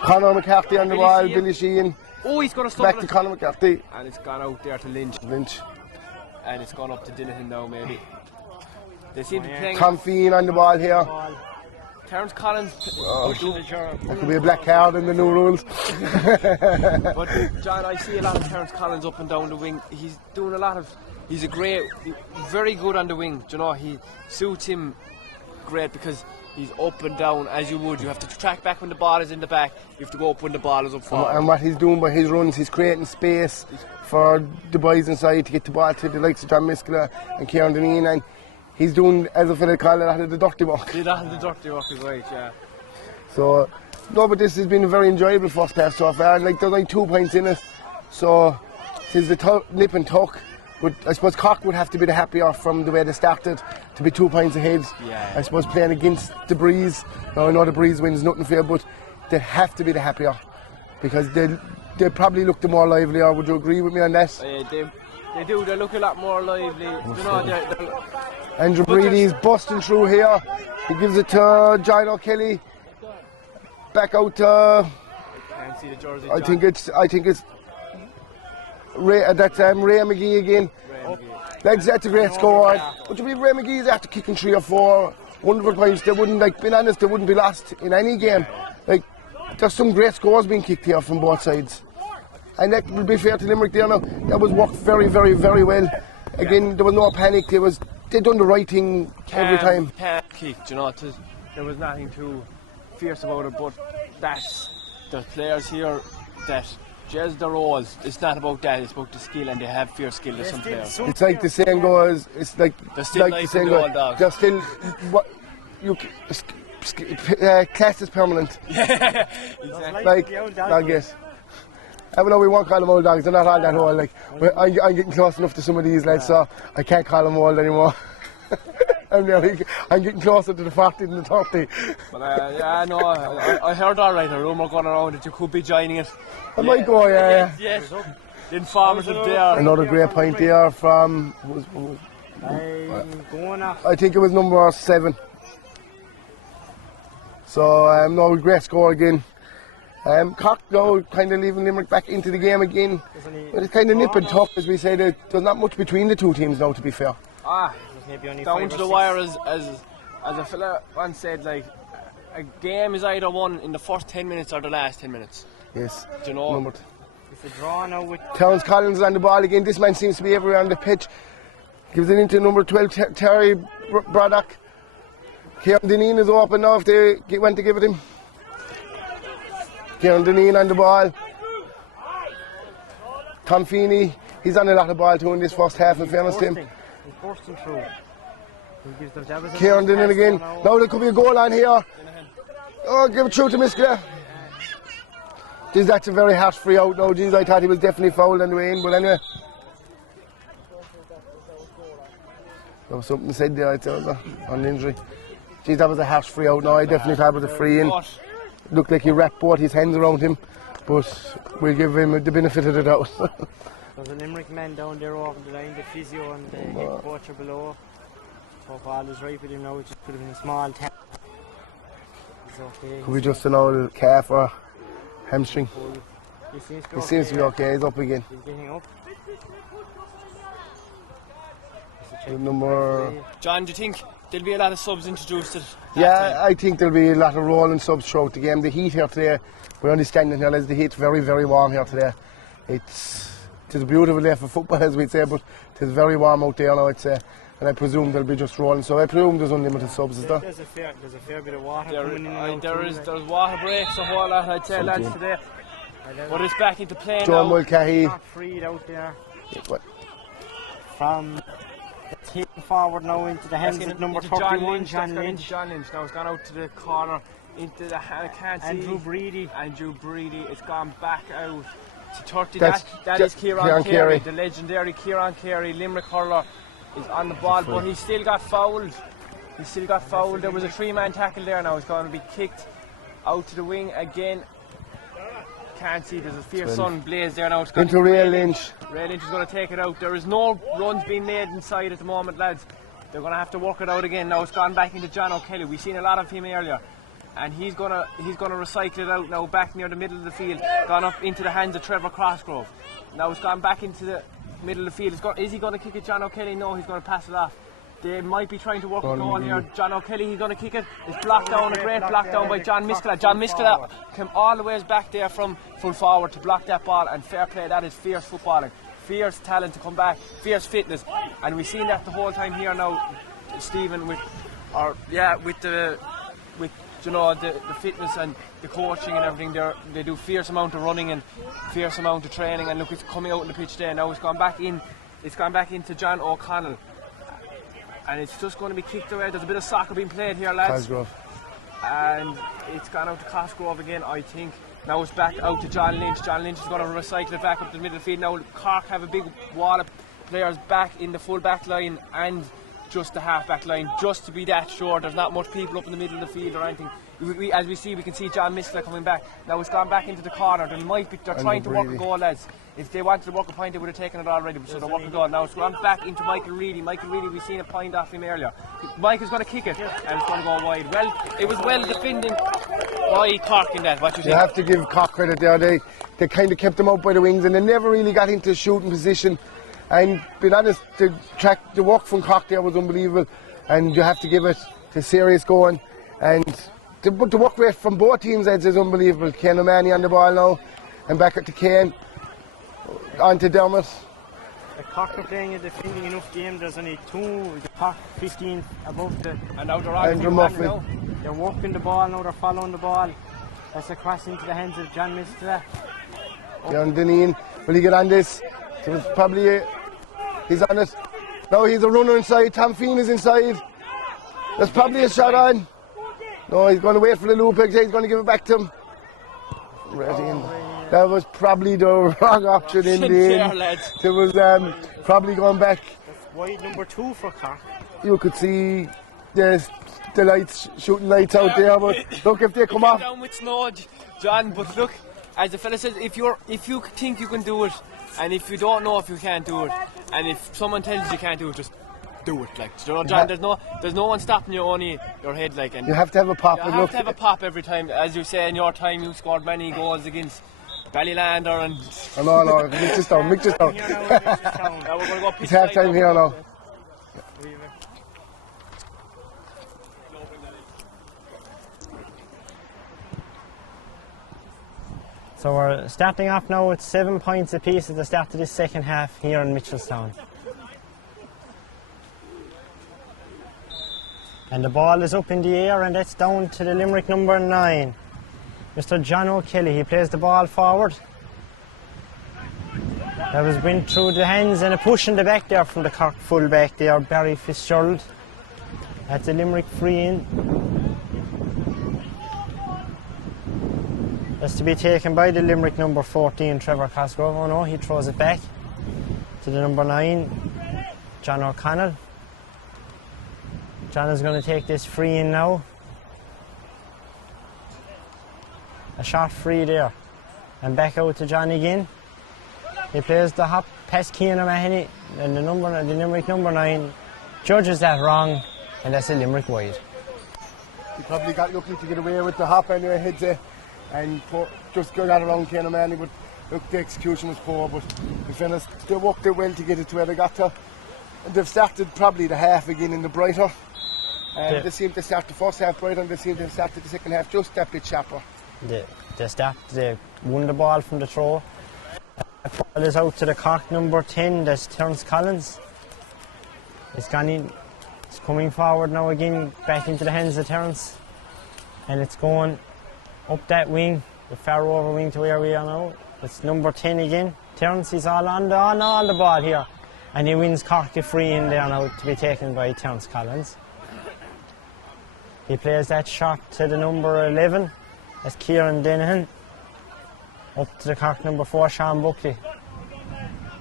Conor McCarthy on the ball, Billy Sheehan. Oh, he's got to stop back to Conor McCarthy. And it's gone out there to Lynch. And it's gone up to Dinahan now, maybe. They seem to be playing. Tom Feehan on the ball here. Terence Collins. That could be a black card in the new rules. But John, I see a lot of Terence Collins up and down the wing. He's doing a lot of. He's very good on the wing. Do you know, he suits him great because he's up and down as you would. You have to track back when the ball is in the back. You have to go up when the ball is up forward. And what he's doing by his runs, he's creating space for the boys inside to get the ball to the likes of John Miskela and Kieran Deneen, and he's doing, as a fellow call it, a lot of the dirty work. A lot of the dirty work is right, yeah. So, no, but this has been a very enjoyable first half so far. Like, there's like 2 points in it, so it's the nip and tuck. But I suppose CORK would have to be the happier from the way they started to be 2 points ahead. Yeah. I suppose playing against the Breeze. Now I know the Breeze wins nothing fair, but they have to be the happier because they probably look the more livelier. Would you agree with me on that? They do. They look a lot more lively. You know, Andrew Breedy's busting through here. He gives it to John O'Kelly. Back out to. Can't see the jersey. I think it's. Ray McGee again. That's a great score. Would you believe Ray McGee's after kicking 3 or 4 wonderful points? They wouldn't, like, being honest, they wouldn't be lost in any game. Like, there's some great scores being kicked here from both sides. And that will be fair to Limerick there now. That was worked very, very, very well. Again, there was no panic. They done the right thing every time. Kicked, you know, there was nothing too fierce about it, but the players here that jazz the roles. It's not about that, it's about the skill, and they have fierce skill to some players. It's like the saying goes, it's like they're still like the saying goes, they're still class is permanent. Yeah, exactly. Like, I guess. Even though we won't call them old dogs, they're not all that old. Like, I'm getting close enough to some of these lads, so I can't call them old anymore. I'm getting closer to the 40 than the 30. But yeah, no, I heard all right, a rumour going around that you could be joining it. I might go, yeah. Yes. The informative there. Another great point there from. I think it was number 7. So, no, great score again. Cork now kind of leaving Limerick back into the game again. But it's kind of nip and tuck, as we say. There's not much between the two teams now, to be fair. Down to the wire, as a fella once said, like, a game is either won in the first 10 minutes or the last 10 minutes. Yes. Do you know? Numbered. It's a draw now with Terence Collins on the ball again. This man seems to be everywhere on the pitch. Gives it into number 12, Terry Braddock. Kieran Deneen is open now if they want to give it him. Kieran Deneen on the ball. Tom Feeney, he's on a lot of ball too in this first half, in fairness to him. He's bursting through. Kieran Deneen again. Now there could be a goal on here. Oh, give it through to Miskler. Jeez, that's a very harsh free out now. Jeez, I thought he was definitely fouled on the way in, but anyway. There was something said there, I'd say, on the injury. Jeez, that was a harsh free out now. I definitely thought it was a free in. Looked like he wrapped both his hands around him, but we'll give him the benefit of the doubt. There's a Limerick man down there over the line, the physio and the head coach are below. So all is right with him now, we just put him in a small tap. He's okay. Could be just an old calf or hamstring. He seems to be okay, he's up again. He's getting up. Number... John, do you think there'll be a lot of subs introduced at that Yeah, time? I think there'll be a lot of rolling subs throughout the game. The heat here today, we're only standing here, as the heat's very, very warm here today. It's a beautiful day for football, as we'd say, but it's very warm out there now, I'd say. And I presume they'll be just rolling, so I presume there's unlimited subs, is there? There's a fair bit of water coming in and out. There's water breaks, a whole lot, I'd say, lads, today. But it's back into play John now. Mulcahy. Not freed out there. What? From taken forward now into the hands of number 31, John Lynch. John Lynch. Now it's gone out to the corner, into the hand, can't see. Andrew Breedy. It's gone back out to 30. That's That is Kieran Carey. the legendary Kieran Carey, Limerick hurler, is on the ball, but he still got fouled. There was a 3-man tackle there now. It's going to be kicked out to the wing again. Can't see, there's a fierce sun blaze there now. It's Into Ray Lynch. Ray Lynch is going to take it out. There is no runs being made inside at the moment, lads. They're going to have to work it out again. Now it's gone back into John O'Kelly. We've seen a lot of him earlier, and he's going to recycle it out now back near the middle of the field. Gone up into the hands of Trevor Crossgrove. Now it's gone back into the middle of the field. Is he going to kick it, John O'Kelly? No, he's going to pass it off. They might be trying to work it on here. John O'Kelly, he's going to kick it. It's blocked down, a great block down by John Miskela. John Miskela came all the ways back there from full forward to block that ball, and fair play, that is fierce footballing. Fierce talent to come back, fierce fitness. And we've seen that the whole time here now, Stephen, with the fitness and the coaching and everything. They do fierce amount of running and fierce amount of training, and look, it's coming out on the pitch there. Now it's gone back into John O'Connell. And it's just going to be kicked away. There's a bit of soccer being played here, lads. Cosgrove. And it's gone out to Cosgrove again, I think. Now it's back out to John Lynch. John Lynch is going to recycle it back up to the middle of the field. Now Cork have a big wall of players back in the full back line and just the half back line, just to be that sure there's not much people up in the middle of the field or anything. As we can see John Miskela coming back. Now it's gone back into the corner. They're trying to work a goal, lads. If they wanted to work a point, they would have taken it already, so they're working a goal. Now it's gone back into Michael Reedy. We've seen a point off him earlier. Mike is going to kick it, and it's going to go wide. Well, it was well defending by Cork in that. What you think? You have to give Cork credit there. They kind of kept them out by the wings, and they never really got into shooting position. And being honest, the work from Cork there was unbelievable, and you have to give it to serious going. And the work rate from both teams' heads is unbelievable. Kane O'Mahony on the ball now, and back up to Kane. On to Dermot. The Cork are playing a defending enough game. There's only two. The Cork 15 above the. And now they're Andrew Murphy. They're working the ball now. They're following the ball. That's a cross into the hands of John Miskela. John Deneen. Will he get on this? So it's probably he's on it. Now he's a runner inside. Tom Feeney is inside. There's probably a shot on. No, he's going to wait for the loop. He's going to give it back to him. That was probably the wrong option in the end. It was probably going back. That's wide number 2 for Cork. You could see the lights, shooting lights out there, but look, if they come off. Down with snow, John, but look, as the fella says, if you think you can do it, and if you don't know if you can't do it, and if someone tells you can't do it, just do it. Like, you know, John, there's no one stopping you, only your head. Like, and You have to have a pop. you have to have a pop every time. As you say, in your time, you scored many goals against Ballylander and. Oh, no, Mick just down. Now we're going to go pitch It's half time here now. So we're starting off now with 7 points apiece at the start of this second half here in Mitchelstown. And the ball is up in the air, and that's down to the Limerick number 9, Mr. John O'Kelly. He plays the ball forward. That was went through the hands and a push in the back there from the Cork full back there, Barry Fitzgerald. That's a Limerick free in. That's to be taken by the Limerick number 14, Trevor Cosgrove. Oh no, he throws it back to the number 9, John O'Connell. John is going to take this free in now. A shot free there. And back out to John again. He plays the hop past Cian O'Mahony, and the Limerick number 9 judges that wrong, and that's a Limerick wide. He probably got lucky to get away with the hop anyway, heads it, and just got that around Cian O'Mahony, but look, the execution was poor, but in fairness, they worked it well to get it to where they got to. And they've started probably the half again in the brighter. And they seem to start the first half brighter, and they seem to have started the second half just that bit sharper. They won the ball from the throw. The ball is out to the Cork number 10, that's Terence Collins. It's gone in, it's coming forward now again, back into the hands of Terence. And it's going up that wing, the far over wing to where we are now. It's number 10 again. Terence is all on the ball here. And he wins Cork a free in there now to be taken by Terence Collins. He plays that shot to the number 11, that's Kieran Dennehan. Up to the Cork number 4, Sean Buckley.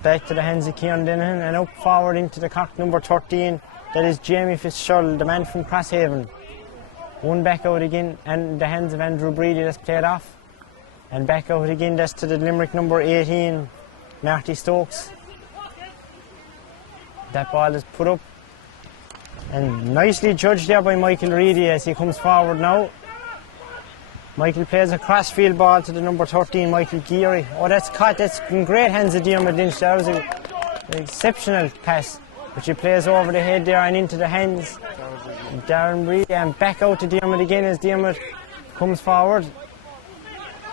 Back to the hands of Kieran Dennehan, and up forward into the Cork number 13, that is Jamie Fitzgerald, the man from Crosshaven. One back out again, and the hands of Andrew Breedy, that's played off. And back out again, that's to the Limerick number 18, Marty Stokes. That ball is put up. And nicely judged there by Michael Reedy as he comes forward now. Michael plays a crossfield ball to the number 13, Michael Geary. Oh, that's caught. That's in great hands of Diarmuid Lynch. That was an exceptional pass, which he plays over the head there and into the hands. Darren Reedy, and back out to Diarmuid again as Diarmuid comes forward.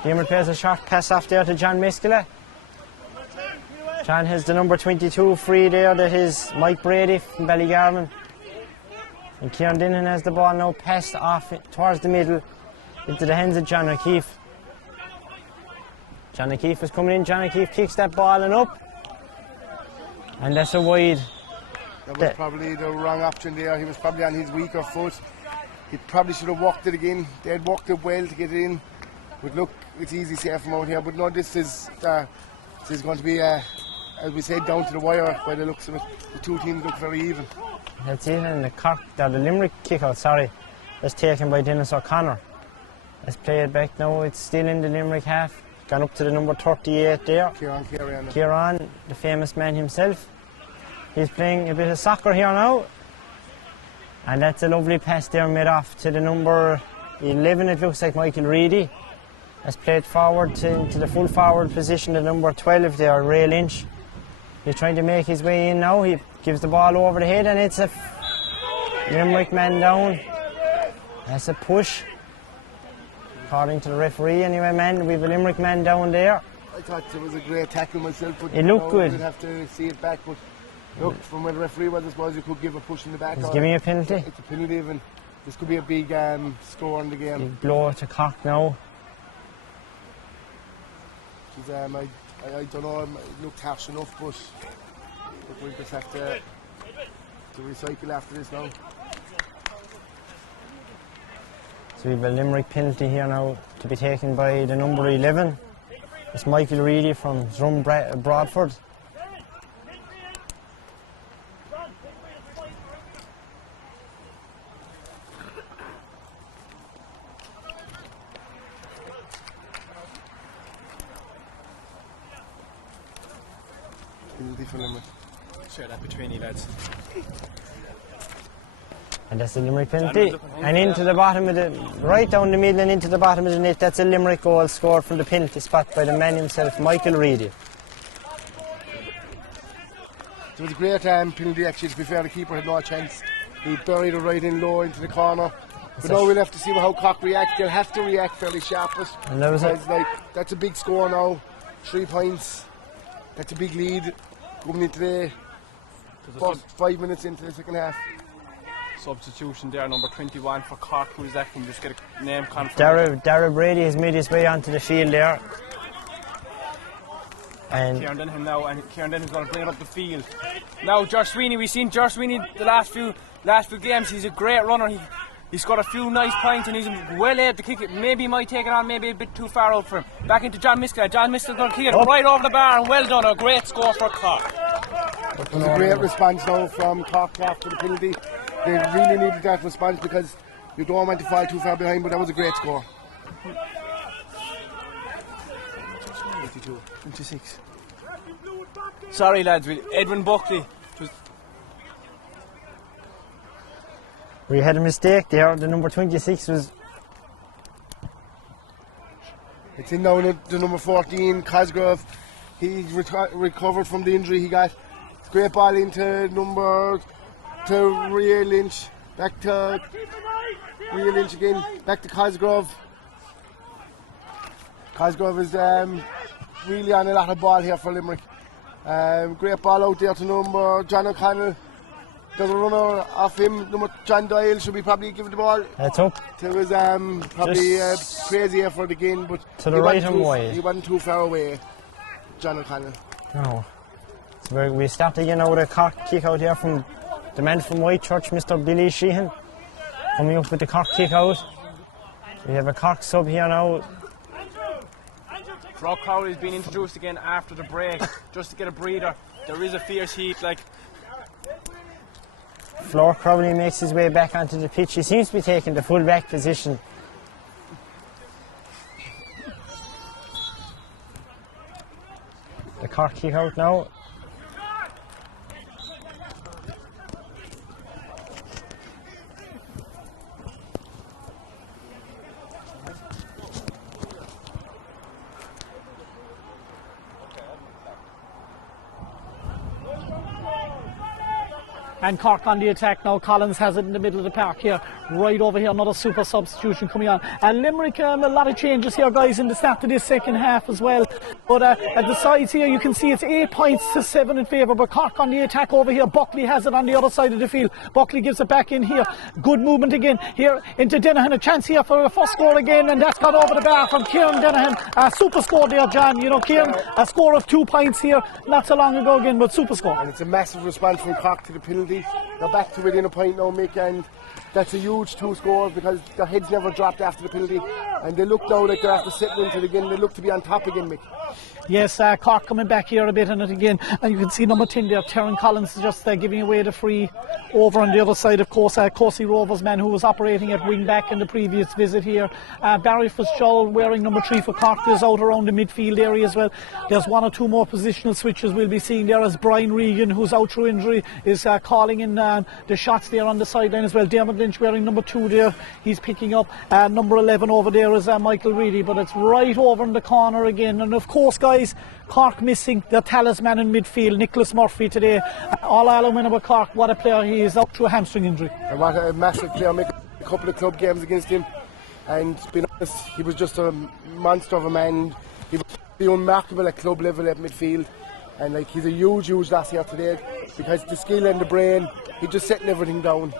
Diarmuid plays a short pass off there to John Mescala. John has the number 22 free there. That is Mike Brady from Ballygarman. And Kieran Dennehan has the ball now passed off towards the middle into the hands of John O'Keefe. John O'Keefe is coming in. John O'Keefe kicks that ball and up. And that's a wide. That was probably the wrong option there. He was probably on his weaker foot. He probably should have walked it again. They had walked it well to get it in. But look, it's easy to say from out here. But no, this is going to be, as we said, down to the wire by the looks of it. The two teams look very even. That's it, and the Limerick kick-out, that's taken by Dennis O'Connor. Let's play it back now. It's still in the Limerick half. Gone up to the number 38 there. Kieran, the famous man himself. He's playing a bit of soccer here now. And that's a lovely pass there made off to the number 11, it looks like Michael Reedy. That's played forward into the full forward position, the number 12 there, Ray Lynch. He's trying to make his way in now. He gives the ball over the head, and it's a Limerick man down. That's a push. According to the referee anyway, man, we have a Limerick man down there. I thought it was a great tackle myself, but it looked good. We'd have to see it back, but look, from where the referee was, I suppose you could give a push in the back. He's giving a penalty. It's a penalty even. This could be a big score in the game. Big blow to Cork now. I don't know, it looked harsh enough, but we'll just have to recycle after this now. So we have a Limerick penalty here now to be taken by the number 11. It's Michael Reedy from Drum Broadford. share that between you lads. And that's a Limerick penalty. And into the bottom of the, right down the middle and into the bottom of the net, that's a Limerick goal scored from the penalty spot by the man himself, Michael Reedy. It was a great penalty actually, to be fair, the keeper had no chance. He buried it right in low into the corner. But now we'll have to see how COK react. They'll have to react fairly sharply. And that was that's a big score now, 3 points. That's a big lead going into the first 5 minutes into the second half. Substitution there, number 21 for COK. Who is that? Can you just get a name confirmed? Dara Brady has made his way onto the field there. And Kieran Dennehan now, and Kieran Dennehan's going to bring it up the field. Now Josh Sweeney, we've seen Josh Sweeney the last few games. He's a great runner. He's got a few nice points and he's well able to kick it. Maybe he might take it on, maybe a bit too far out for him. Back into John Miskell. John Miskell's going to kick it right over the bar, and well done. A great score for COK. It was a great response now from COK after the penalty. They really needed that response because you don't want to fall too far behind, but that was a great score. 26. Sorry lads, Edwin Buckley. we had a mistake there. The number 26 was... It's in now the number 14, Cosgrove. He recovered from the injury he got. Great ball into Ria Lynch. Back to Ria Lynch again. Back to Cosgrove. Cosgrove is really on a lot of ball here for Limerick. Great ball out there to number John O'Connell. There's a runner off him. Number John Doyle should be probably giving the ball. That's up. It was probably a crazy effort again, but to the right and wide. He wasn't too far away, John O'Connell. No. So we start again now with a COK kick out here from the man from Whitechurch, Mr. Billy Sheehan, coming up with the COK kick out. We have a COK sub here now. Rob Crowley's been introduced again after the break, just to get a breather. There is a fierce heat, like. Floor Crowley makes his way back onto the pitch. He seems to be taking the full back position. The COK kick out now. And COK on the attack now. Collins has it in the middle of the park here. Right over here, another super substitution coming on. And Limerick, a lot of changes here, guys, in the start of this second half as well. But at the sides here, you can see it's 8 points to 7 in favour. But COK on the attack over here. Buckley has it on the other side of the field. Buckley gives it back in here. Good movement again here into Dennehan. A chance here for a first score again. And that's got over the bar from Kieran Dennehan. A super score there, John. You know, Kieran, a score of 2 points here not so long ago again, but super score. And it's a massive response from COK to the penalty. They're back to within a point now, Mick, and that's a huge 2 scores because their heads never dropped after the penalty, and they look now like they're after setting into it again. They look to be on top again, Mick. Yes, COK coming back here a bit on it again, and you can see number 10 there, Terran Collins, just giving away the free. Over on the other side, of course, Cossey Rovers man who was operating at wing back in the previous visit here. Barry Fitzgerald wearing number 3 for COK is out around the midfield area as well. There's 1 or 2 more positional switches we'll be seeing there as Brian Regan, who's out through injury, is calling in the shots there on the sideline as well. Dermot Lynch wearing number 2 there, he's picking up. Number 11 over there is Michael Reedy, but it's right over in the corner again. And of course, guys, COK missing their talisman in midfield, Nicholas Murphy today. All Ireland winner with COK, what a player he is, out through a hamstring injury. And what a massive player, Mick. A couple of club games against him, and to be honest, he was just a monster of a man. He was unmarkable at club level at midfield, and like he's a huge loss here today because the skill and the brain, he just setting everything down.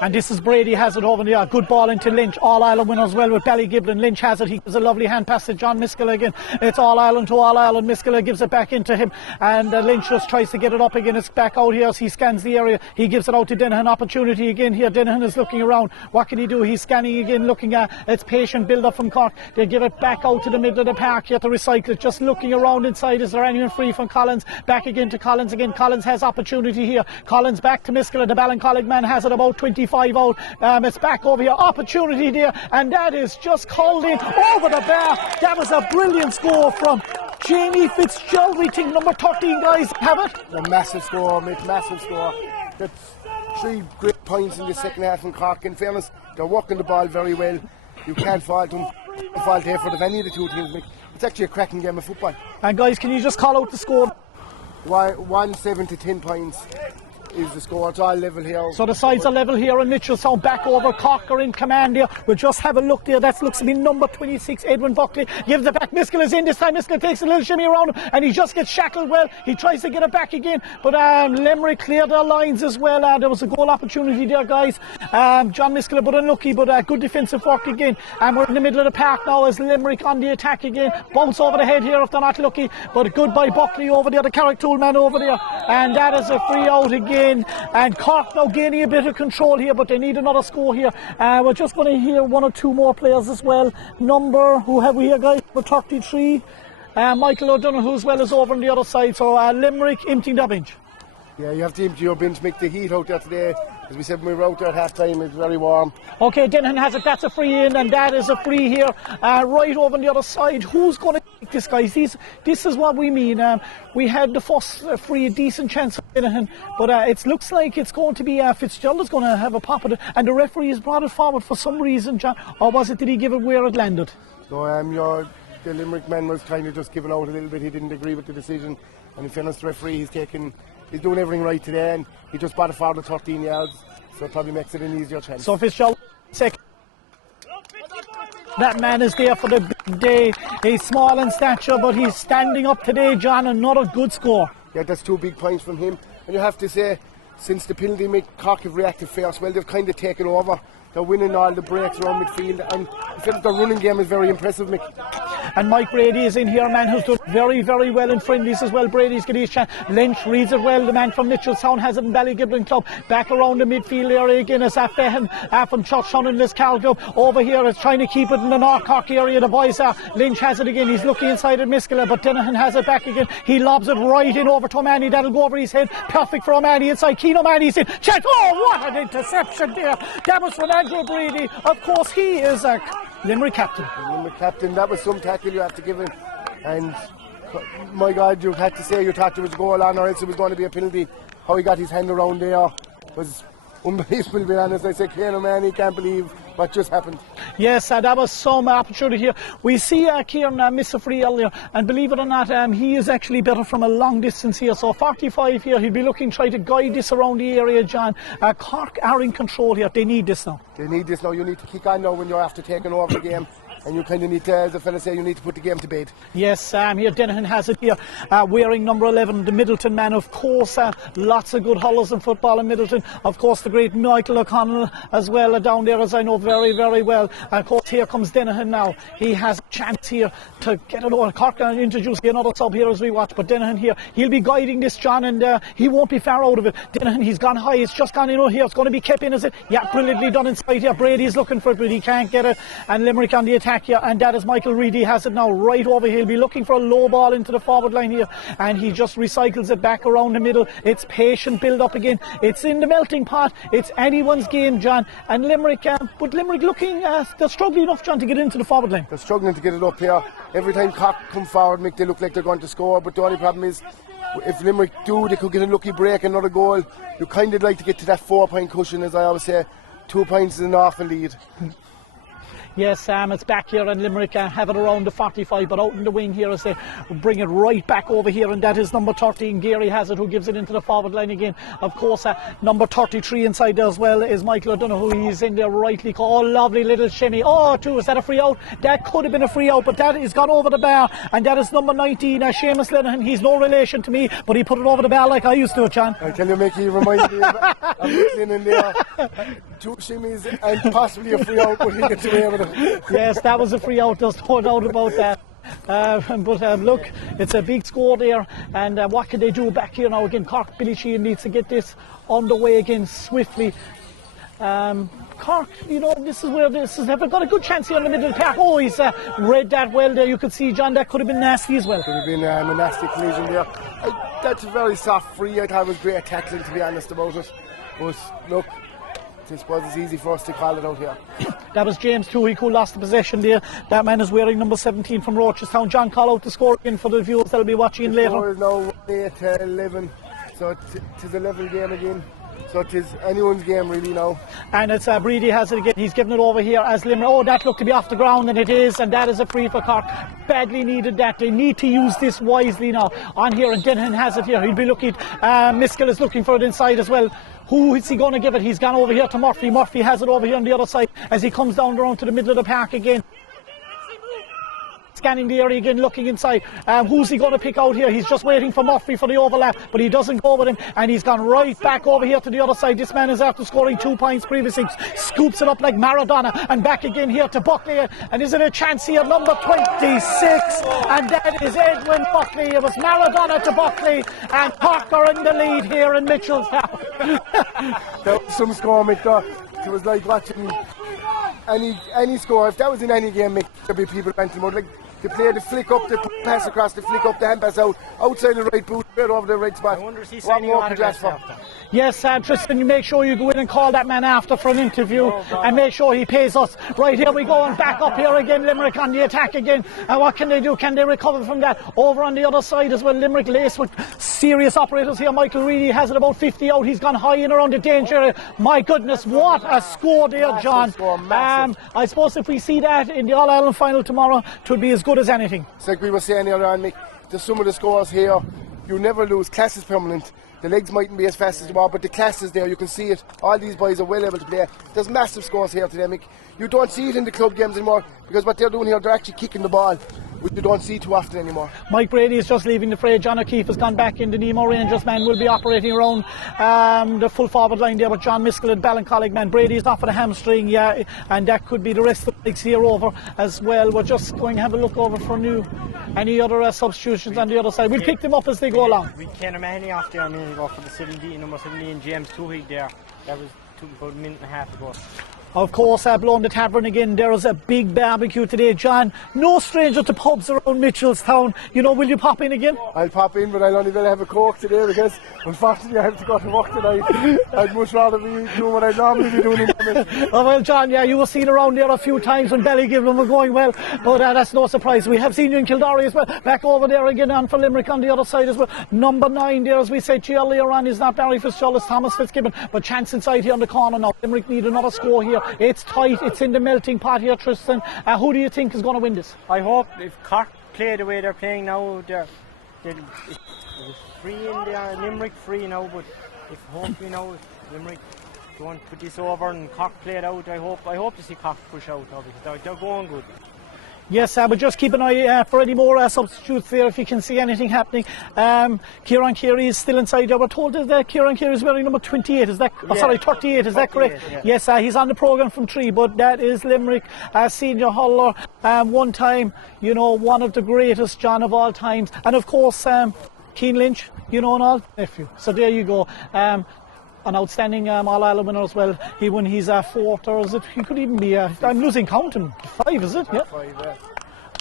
And this is Brady has it over there. Good ball into Lynch. All Ireland winner as well with Ballygiblin. Lynch has it. He gives a lovely hand pass to John Miskell again. It's All Ireland to All Ireland. Miskell gives it back into him. And Lynch just tries to get it up again. It's back out here as he scans the area. He gives it out to Dennehan. Opportunity again here. Dennehan is looking around. What can he do? He's scanning again, looking at it's patient build up from COK. They give it back out to the middle of the park here to recycle it. Just looking around inside. Is there anyone free from Collins? Back again to Collins again. Collins has opportunity here. Collins back to Miskell. The Ballincollig man has it about 25 out. It's back over here, opportunity there, and that is just called in over the bar. That was a brilliant score from Jamie Fitzgerald, we think number 13, guys, have it. A massive score, mate, massive score. That's 3 great points in the second half from Cork. In fairness, they're working the ball very well. You can't fault them. Fault the effort of any of the two teams, mate. It's actually a cracking game of football. And guys, can you just call out the score? 7 to 10 points is the score. It's all level here. So the sides are level here, and Mitchellstown back over. Cork are in command here. We'll just have a look there. That looks to be number 26, Edwin Buckley. Gives it back. Miskell is in this time. Miskell takes a little shimmy around him, and he just gets shackled well. He tries to get it back again, but Limerick cleared their lines as well. There was a goal opportunity there, guys. John Miskell, but unlucky, but good defensive work again. And we're in the middle of the park now as Limerick on the attack again. Bounce over the head here if they're not lucky, but good by Buckley over there, the Carrick Tool man over there. And that is a free out again. And Cork now gaining a bit of control here, but they need another score here. We're just going to hear 1 or 2 more players as well. Who have we here, guys? Number 33, Michael O'Donoghue as well as over on the other side. So Limerick emptying the bench. Yeah, you have to empty your bench, make the heat out there today. As we said when we were out there at half time, it's very warm. Okay, Denhan has it. That's a free in, and that is a free here. Right over on the other side. Who's going to take this, guys? This is what we mean. We had the first free, a decent chance of Denhan, but it looks like it's going to be Fitzgerald is going to have a pop at it, and the referee has brought it forward for some reason, John. Or was it, did he give it where it landed? No, the Limerick man was kind of just giving out a little bit. He didn't agree with the decision, and in fairness, the referee, he's doing everything right today, and he just brought it forward 13 yards, so it probably makes it an easier chance. So Fitzgerald, second. That man is there for the big day. He's small in stature, but he's standing up today, John. Another good score. Yeah, that's 2 big points from him. And you have to say, since the penalty, Cork have reacted first. Well, they've kind of taken over. They're winning all the breaks around midfield, and the running game is very impressive, Mick. And Mike Brady is in here, a man who's done very, very well in friendlies as well. Brady's getting his chance. Lynch reads it well. The man from Mitchellstown has it in Ballygiblin Club. Back around the midfield area again as Fahan from Churchtown in this Cal Club. Over here is trying to keep it in the North Cork area. The boys are. Lynch has it again. He's looking inside at Miskell, but Dennehan has it back again. He lobs it right in over to O'Mahony. That'll go over his head. Perfect for O'Mahony inside. Keane O'Mahony's in. Check. Oh, what an interception there. That was from Andrew Brady. Of course, he is a Limerick captain. Limerick captain, that was some tackle you have to give him. And my God, you had to say you thought there was a goal on, or else it was going to be a penalty. How he got his hand around there was unbelievable, to be honest. I said, Kieran O'Mahony, can't believe what just happened. Yes, that was some opportunity here. We see Kieran miss a free earlier, and believe it or not, he is actually better from a long distance here. So 45 here, he'll be looking, try to guide this around the area, John. Cork are in control here. They need this now. They need this now. You need to kick on now when you're after taking over the game. And you kind of need to, as the fella say, you need to put the game to bed. Yes, here Dennehan has it here, wearing number 11, the Middleton man, of course. Lots of good hurlers in football in Middleton. Of course, the great Michael O'Connell as well down there, as I know very, very well. Of course, here comes Dennehan now. He has a chance here to get it over. Cork introduce another sub here as we watch, but Dennehan here, he'll be guiding this, John, and he won't be far out of it. Dennehan, he's gone high. It's just gone in here. It's going to be kept in, is it? Yeah, brilliantly done inside here. Brady's looking for it, but he can't get it. And Limerick on the attack here, and that is Michael Reedy has it now right over. He'll be looking for a low ball into the forward line here, and he just recycles it back around the middle. It's patient build up again. It's in the melting pot. It's anyone's game, John. And Limerick, but Limerick looking, they're struggling enough, John, to get into the forward line. They're struggling to get it up here. Every time Cork come forward, they look like they're going to score, but the only problem is, if Limerick do, they could get a lucky break, another goal. You kind of like to get to that 4-point cushion, as I always say. 2 points is an awful lead. Yes, it's back here, and Limerick have it around the 45, but out in the wing here as they bring it right back over here, and that is number 13, Gary has it, who gives it into the forward line again. Of course, number 33 inside there as well is Michael O'Donoghue. He's in there rightly called. Oh, lovely little shimmy. Oh, is that a free out? That could have been a free out, but that is gone over the bar, and that is number 19, Seamus Lenihan. He's no relation to me, but he put it over the bar like I used to, John. I tell you, Mickey, he reminds me of Lennon there. 2 shimmies and possibly a free out, but he gets away with it. Yes, that was a free out, there's no doubt about that. But look, it's a big score there, and what can they do back here now again? Cork, Billy Sheehan needs to get this underway again swiftly. Cork, you know, this is where they've got a good chance here in the middle of the park. Oh, he's read that well there. You could see, John, that could have been nasty as well. Could have been a nasty collision there. That's a very soft free. I thought it was great tackling, to be honest about it. But look, I suppose it's easy for us to call it out here. That was James Toohey who lost the possession there. That man is wearing number 17 from Rochestown. John, call out the score again for the viewers that'll be watching in later. The score is now 8-11, so it is a level game again. So it is anyone's game really now. And it's Breedy has it again. He's given it over here as Limerick. Oh, that looked to be off the ground, and it is. And that is a free for Cork. Badly needed that. They need to use this wisely now. On here, and Denhan has it here. He'll be looking. Miskell is looking for it inside as well. Who is he going to give it? He's gone over here to Murphy. Murphy has it over here on the other side as he comes down around to the middle of the park again. Scanning the area again, looking inside. Who's he going to pick out here? He's just waiting for Murphy for the overlap, but he doesn't go with him, and he's gone right back over here to the other side. This man is after scoring 2 points previously, scoops it up like Maradona, and back again here to Buckley. And is it a chance here? Number 26, and that is Edwin Buckley. It was Maradona to Buckley, and Cork are in the lead here in Mitchellstown. That was some score, Mick. It was like watching any score. If that was in any game, Mick, there'd be people ranting more. Like, they play the flick up, the pass across, the flick up, the hand pass out, outside the right boot, straight over the right spot. I wonder if he's What signing more on could you ask for? Yes, Tristan, you make sure you go in and call that man after for an interview and make sure he pays us. Right, here we go, and back up here again, Limerick on the attack again. And what can they do? Can they recover from that? Over on the other side as well, Limerick laced with serious operators here. Michael Reedy has it about 50 out. He's gone high in around the danger area. My goodness, what a score there, John. I suppose if we see that in the All-Ireland final tomorrow, it would be as good as anything. It's like we were saying earlier on, Mick, the sum of the scores here, you never lose. Class is permanent. The legs mightn't be as fast as you are, but the class is there. You can see it. All these boys are well able to play. There's massive scores here today, Mick. You don't see it in the club games anymore, because what they're doing here, they're actually kicking the ball, which you don't see too often anymore. Mike Brady is just leaving the fray. John O'Keefe has gone back in. The Nemo Rangers man will be operating around the full forward line there with John Miskell and Ballincollig man. Brady is off with a hamstring, yeah, and that could be the rest of the legs here over as well. We're just going to have a look over for any other substitutions on the other side. We'll pick them up as they go along. We can't Mahoney off there a minute ago for the 17, number 17, James Toohey there. That was about a minute and a half ago. Of course, blowing the tavern again. There is a big barbecue today, John. No stranger to pubs around Mitchellstown. You know, will you pop in again? I'll pop in, but I'll only be able to have a Cork today because unfortunately I have to go to work tonight. I'd much rather be doing what I'd normally be doing in the Mitchell. Oh, well, John, yeah, you were seen around there a few times when Ballygiblin were going well, but that's no surprise. We have seen you in Kildare as well. Back over there again on for Limerick on the other side as well. Number 9 there, as we said to you earlier on, is not Barry Fitzgerald, it's Thomas Fitzgibbon, but chance inside here on the corner now. Limerick need another score here. It's tight, it's in the melting pot here, Tristan. Who do you think is going to win this? I hope if Cork play the way they're playing now, it's free in there, Limerick free now, but if hopefully now Limerick don't put this over and Cork play it out, I hope to see Cork push out now because they're going good. Yes, but just keep an eye for any more substitutes there if you can see anything happening. Kieran Carey is still inside there. We're told that Kieran Carey is wearing number 28. Is that? Yeah. Oh, sorry, 38. Is that correct? Yeah. Yes, he's on the programme from 3, but that is Limerick senior hurler. One time, you know, one of the greatest, John, of all times. And of course, Keane Lynch, you know, and all nephew. So there you go. An outstanding All-Ireland winner as well. He won his 4th, or is it? He could even be, I'm losing counting, 5, is it? Yeah. 5, yeah.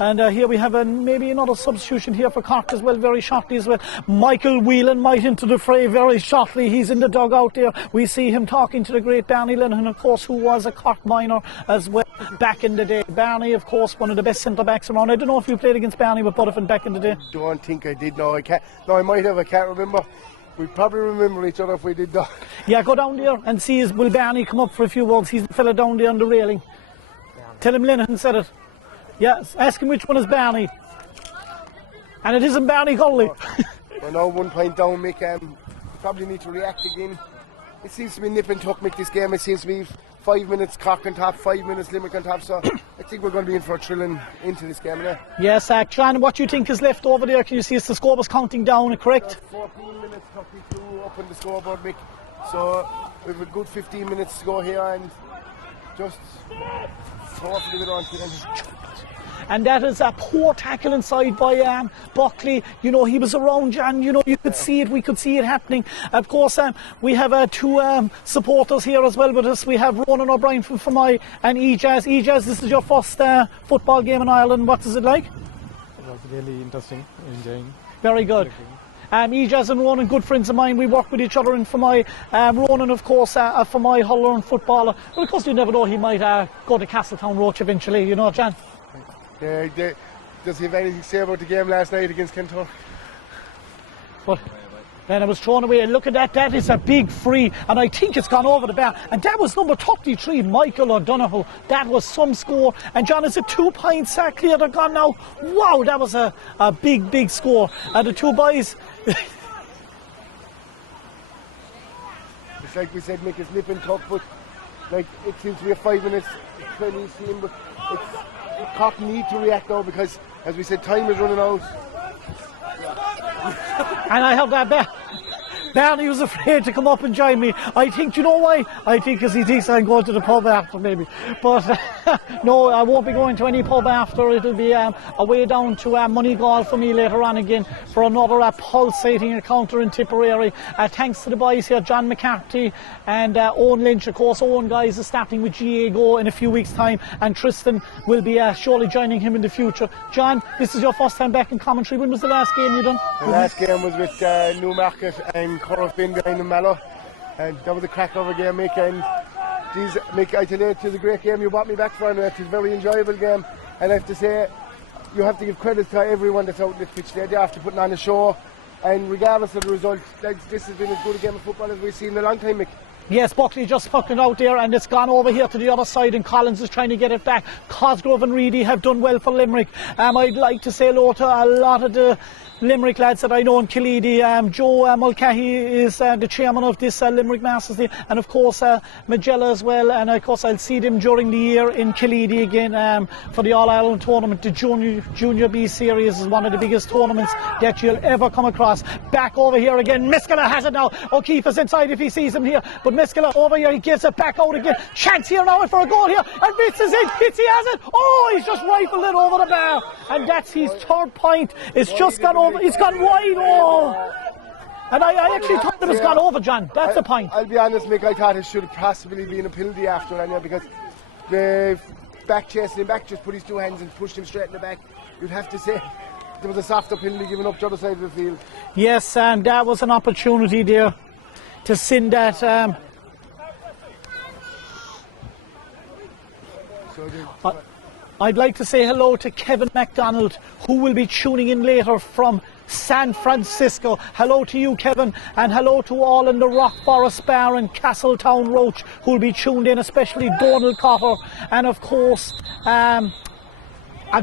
And here we have maybe another substitution here for Cork as well, very shortly as well. Michael Whelan might into the fray very shortly. He's in the dugout there. We see him talking to the great Barney Linehan, of course, who was a Cork minor as well back in the day. Barney, of course, one of the best centre-backs around. I don't know if you played against Barney with Butterfin back in the day. Don't think I did, no. I might have, I can't remember. We'd probably remember each other if we did that. Yeah, go down there and see will Barney come up for a few words. He's the fella down there on the railing. Tell him Linehan said it. Yes, ask him which one is Barney. And it isn't Barney Gully. We're now 1 point down, Mick. Probably need to react again. It seems to be nip and tuck, Mick, this game. It seems to be 5 minutes Cork on top, 5 minutes Limerick on top. So I think we're going to be in for a thrilling into this game. Yeah? Yes, John, what do you think is left over there? Can you see the score was counting down, correct? 14 minutes, 32 up on the scoreboard, Mick. So we have a good 15 minutes to go here and just hopefully we don't get anything. And that is a poor tackle inside by Buckley. You know, he was around, John. You know, you could see it. We could see it happening. Of course, we have 2 supporters here as well with us. We have Ronan O'Brien from Fermoy and Ejaz. Ejaz, this is your first football game in Ireland. What is it like? It was really interesting, enjoying. Very good. Ejaz and Ronan, good friends of mine. We work with each other, and for my Ronan, of course, for my hurler and footballer. But of course, you never know, he might go to Castletown Roach eventually, you know, John. Yeah, does he have anything to say about the game last night against Kentucky? But then it was thrown away. Look at that, that is a big free, and I think it's gone over the bar. And that was number 33, Michael O'Donoghue. That was some score. And John, is it 2 points clear? They're gone now. Wow, that was a big, big score. And the two boys. It's like we said, Mick, it's nip and tuck, but like it seems to be a 5 minutes 20 scene, but CORK need to react now because, as we said, time is running out. And I have that Barney was afraid to come up and join me. I think, you know why? I think because he thinks I'm going to the pub after, maybe. But no, I won't be going to any pub after. It'll be a way down to Moneygall for me later on again for another pulsating encounter in Tipperary. Thanks to the boys here, John McCarthy and Owen Lynch. Of course, Owen, guys, is starting with GAGO in a few weeks' time, and Tristan will be surely joining him in the future. John, this is your first time back in commentary. When was the last game you done? The last game was with Newmarket and Cork behind the Mallow, and that was a crack over game, Mick. And geez, Mick, I tell you, it was a great game you brought me back for, and it was a very enjoyable game. And I have to say, you have to give credit to everyone that's out in the pitch there. They have to put on a show, and regardless of the result, this has been as good a game of football as we've seen in a long time, Mick. Yes, Buckley just fucking out there, and it's gone over here to the other side, and Collins is trying to get it back. Cosgrove and Reedy have done well for Limerick. I'd like to say hello to a lot of the Limerick lads that I know in Killeedy. Joe Mulcahy is the chairman of this Limerick Masters Day, and of course Magella as well, and of course I'll see them during the year in Killeedy again for the All-Ireland tournament. The Junior B Series is one of the biggest tournaments that you'll ever come across. Back over here again, Miskela has it now. O'Keefe is inside if he sees him here, but Miskela over here, he gives it back out again. Chance here now for a goal here, and Fitz is in. Fitz, he has it. Oh, he's just rifled it over the bar, and that's his third point. It's just gone over. It's gone wide. Oh, and I actually thought it was gone over, John. That's the point. I'll be honest, Mick, I thought it should have possibly been a penalty after anyway, because the back chasing him back just put his two hands and pushed him straight in the back. You'd have to say there was a softer penalty given up the other side of the field. Yes, and that was an opportunity there to send that. I'd like to say hello to Kevin MacDonald, who will be tuning in later from San Francisco. Hello to you, Kevin, and hello to all in the Rock Forest Bar and Castletown Roach who will be tuned in, especially Donald Cotter, and of course a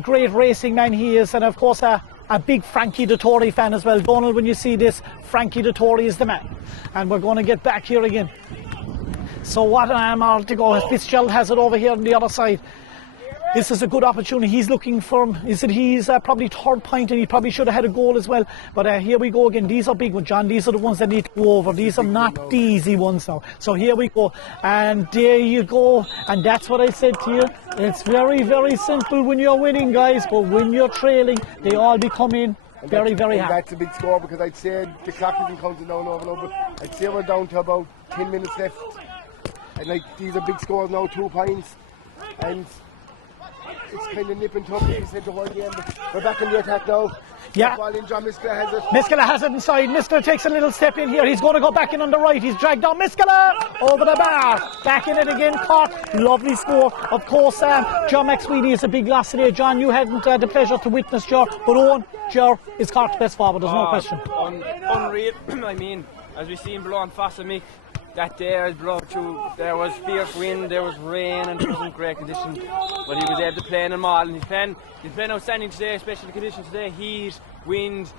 great racing man he is, and of course a big Frankie Dettori fan as well. Donald, when you see this, Frankie Dettori is the man. And we're going to get back here again. So what an hour to go. Fitzgerald has it over here on the other side. This is a good opportunity. He's looking for him. He's probably third point, and he probably should have had a goal as well. But here we go again. These are big ones, John. These are the ones that need to go over. These are not the easy ones now. So here we go. And there you go. And that's what I said to you. It's very, very simple when you're winning, guys. But when you're trailing, they all become in very, very hard. That's a big score, because I'd say the clock isn't counting down over now, but I'd say we're down to about 10 minutes left. And like, these are big scores now, 2 points. And it's kind of nip and tuck, as we said, the whole game, but we're back in the attack now. Yeah. Miskela has it. Miskela has it inside. Miskela takes a little step in here. He's going to go back in on the right. He's dragged down Miskela over the bar. Back in it again. Cork. Lovely score. Of course, John McSweeney is a big loss today. John, you hadn't the pleasure to witness Ger, but Owen, Ger is Cork's best forward. There's no question. Unreal. I mean, as we seen below on Fossamick, that day I drove through, there was fierce wind, there was rain, and it wasn't great conditions, but he was able to play in them all, and he's playing outstanding today, especially the conditions today, heat, wind,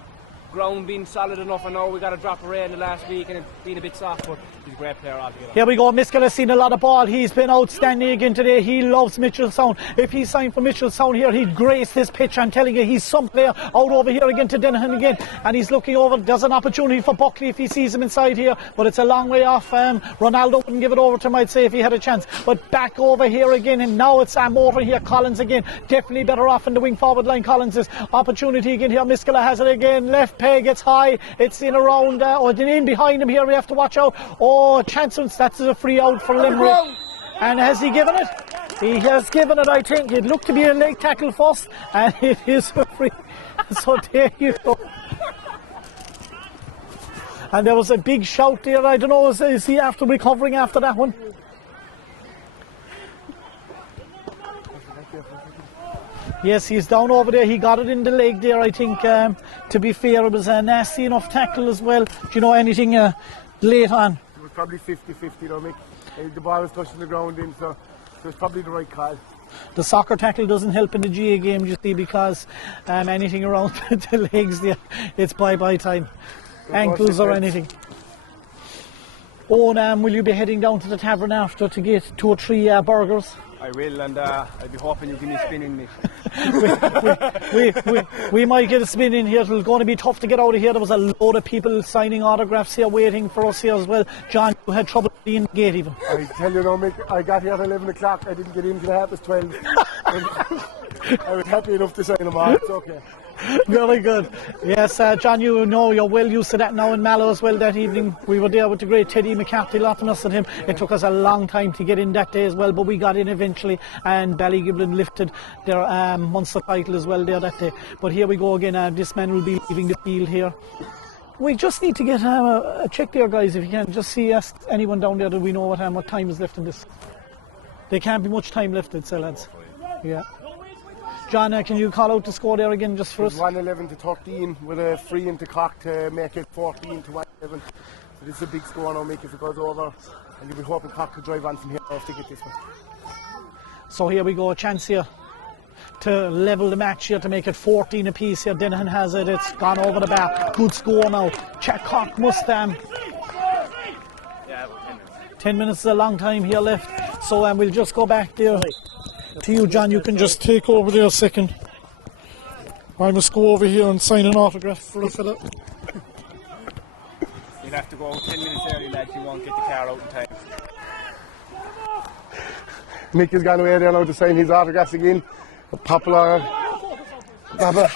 ground being solid enough. I know we got a drop of rain the last week and it being a bit soft, but he's a great player altogether. Here we go. Miskela has seen a lot of ball. He's been outstanding again today. He loves Mitchellstown. If he's signed for Mitchellstown here, he'd grace this pitch. I'm telling you, he's some player. Out over here again to Dennehan again, and he's looking over. There's an opportunity for Buckley if he sees him inside here, but it's a long way off. Ronaldo wouldn't give it over to him, I'd say, if he had a chance. But back over here again, and now it's over here. Collins again, definitely better off in the wing forward line. Collins is opportunity again here. Miskela has it again. Left peg, gets high. It's in around or in behind him here. We have to watch out. Oh, Chansons, that's a free out for Limerick. And has he given it? He has given it, I think. It looked to be a leg tackle first, and it is a free. So there you go. And there was a big shout there. I don't know, is he after recovering after that one? Yes, he's down over there. He got it in the leg there, I think. To be fair, it was a nasty enough tackle as well. Do you know anything late on? It was probably 50-50 though, Mick. The ball was touching the ground in, so it was probably the right call. The soccer tackle doesn't help in the GA game, you see, because anything around the legs there, it's bye-bye time. Ankles or anything. Owen, will you be heading down to the tavern after to get 2 or 3 burgers? I will, and I'll be hoping you give me a spin in me. we might get a spin in here. It's going to be tough to get out of here. There was a load of people signing autographs here waiting for us here as well. John, you had trouble being in the gate even. I tell you now, Mick, I got here at 11 o'clock. I didn't get in till 12:30. I was happy enough to sign them all. It's okay. Very good. Yes, John, you know you're well used to that now in Mallow as well. That evening we were there with the great Teddy McCarthy, Lottamus and him. It took us a long time to get in that day as well, but we got in eventually, and Ballygiblin lifted their Munster title as well there that day. But here we go again. This man will be leaving the field here. We just need to get a check there, guys, if you can. Just see anyone down there that we know what time is left in this. There can't be much time left, I'd say, lads. Yeah. John, can you call out the score there again just for us? 1-11-13 with a free into CORK to make it 14-1-11. So this is a big score now, Mick, if it goes over. And you'll be hoping CORK could drive on from here off to get this one. So here we go, a chance here to level the match here, to make it 14 apiece here. Denhan has it, it's gone over the bar. Good score now. CORK must 10 minutes is a long time here left. So we'll just go back there to you, John. You can just take over there a second. I must go over here and sign an autograph for a fella. You'll have to go 10 minutes early, lads. You won't get the car out in time. Mick has gone away there now to sign his autographs again. A popular Baba.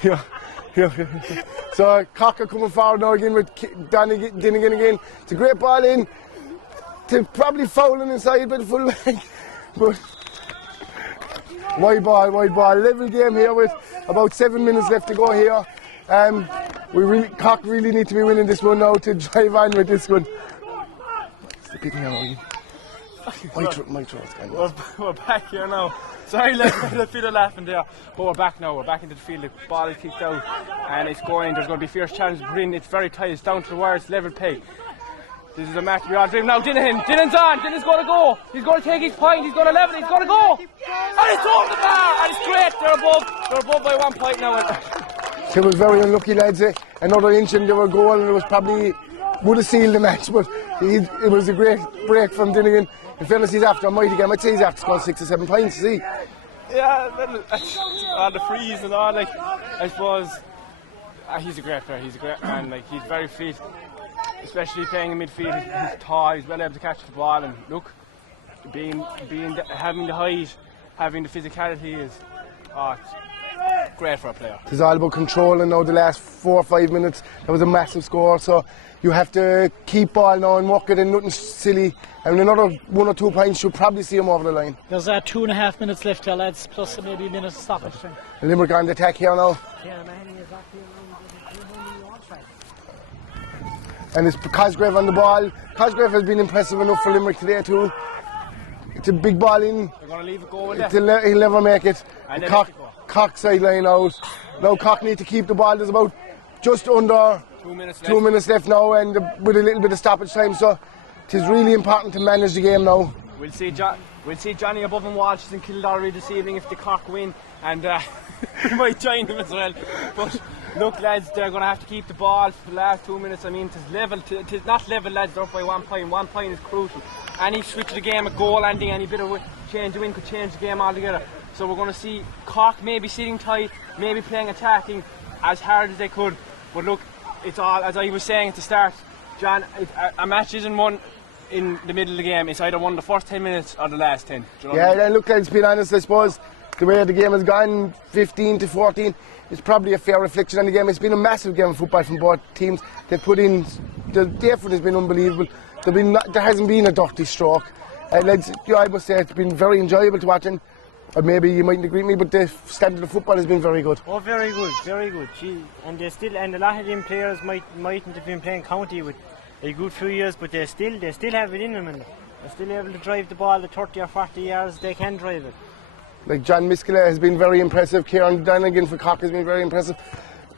Yeah. So CORK are coming forward now again with Dinnigan again. It's a great ball in. To probably fouling inside by the fullback. But wide ball. Level game here with about 7 minutes left to go here. CORK really need to be winning this one now to drive on with this one. My throat's gone. We're back here now. Sorry, lads, for the field of laughing there. But we're back now. We're back into the field. The ball is kicked out and it's going. There's going to be fierce challenge. It's very tight. It's down to the wire. It's level peg. This is a match we all dream. Now Dinan's on. Dinan's going to go. He's going to take his point. He's going to level. He's going to go. And it's over the bar. And it's great. They're above by 1 point now. It was very unlucky, lads. Another inch and they were goal, and it was probably would have sealed the match. But it was a great break from Dinnigan. In fairness, he's after a mighty game. I'd say he's after scoring 6 or 7 points. Is he? Yeah, all the frees and all. Like, I suppose he's a great player. He's a great man. Like, he's very fit. Especially playing in midfield, he's tall, he's well able to catch the ball, and look, having the height, having the physicality is great for a player. It's all about controlling now the last 4 or 5 minutes. That was a massive score, so you have to keep ball now and work it in, nothing silly. And another 1 or 2 points, you'll probably see him over the line. There's 2.5 minutes left here, lads, plus maybe a minute stoppage time. Limerick on the attack here now. And it's Cosgrave on the ball. Cosgrave has been impressive enough for Limerick today too. It's a big ball in. They're going to leave it go with that. He'll never make it. CORK sideline out. Now CORK need to keep the ball. There's about just under 2 minutes left now, and with a little bit of stoppage time. So it is really important to manage the game now. We'll see Johnny above and Walsh in Kildare this evening if the CORK win, and we might join them as well. But look, lads, they're going to have to keep the ball for the last 2 minutes. I mean, it is not level, lads. They're up by 1 point. 1 point is crucial. Any switch of the game, a goal ending, any bit of change of wind could change the game altogether. So we're going to see CORK maybe sitting tight, maybe playing attacking as hard as they could. But look, it's all, as I was saying at the start, John, a match isn't won in the middle of the game. It's either won the first 10 minutes or the last 10. Do you know what I mean? Look, let's be honest, I suppose the way the game has gone, 15-14, is probably a fair reflection on the game. It's been a massive game of football from both teams. They put in, the effort has been unbelievable. There hasn't been a dirty stroke. I must say it's been very enjoyable to watch. And maybe you mightn't agree with me, but the standard of football has been very good. Oh, very good, very good. And a lot of them players mightn't have been playing county with a good few years, but they still have it in them, and they're still able to drive the ball the 30 or 40 yards. They can drive it. Like John Miskela has been very impressive. Kieran Dunnigan for Cork has been very impressive.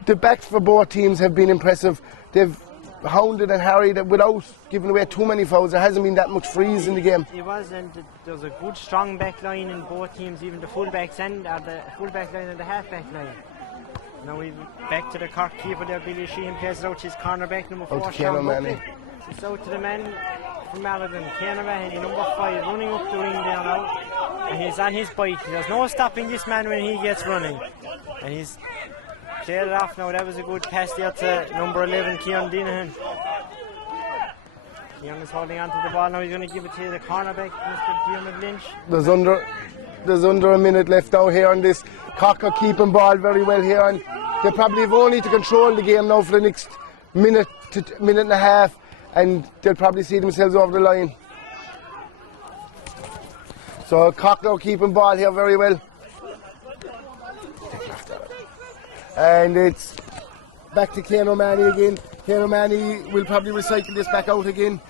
The backs for both teams have been impressive. They've hounded and harried without giving away too many fouls. There hasn't been that much freeze in the game. It was, and there's a good strong back line in both teams, even the full backs and the full back line and the half back line. Now we're back to the Cork keeper there. Billy Sheehan plays it out to his cornerback number 4, Sean Buckley. It's out to the man from Malvern, Keanu Mahoney, number 5, running up the ring there now. And he's on his bike. There's no stopping this man when he gets running. And he's cleared it off now. That was a good pass there to number 11, Keanu Dinahan. Keanu is holding on to the ball now. He's going to give it to the cornerback, Mr. Diarmuid Lynch. There's under a minute left out here on this. Cork are keeping ball very well here, and they probably have only to control the game now for the next minute to minute and a half, and they'll probably see themselves over the line. So Cork now keeping ball here very well. And it's back to Kane O'Mahony again. Kane O'Mahony will probably recycle this back out again.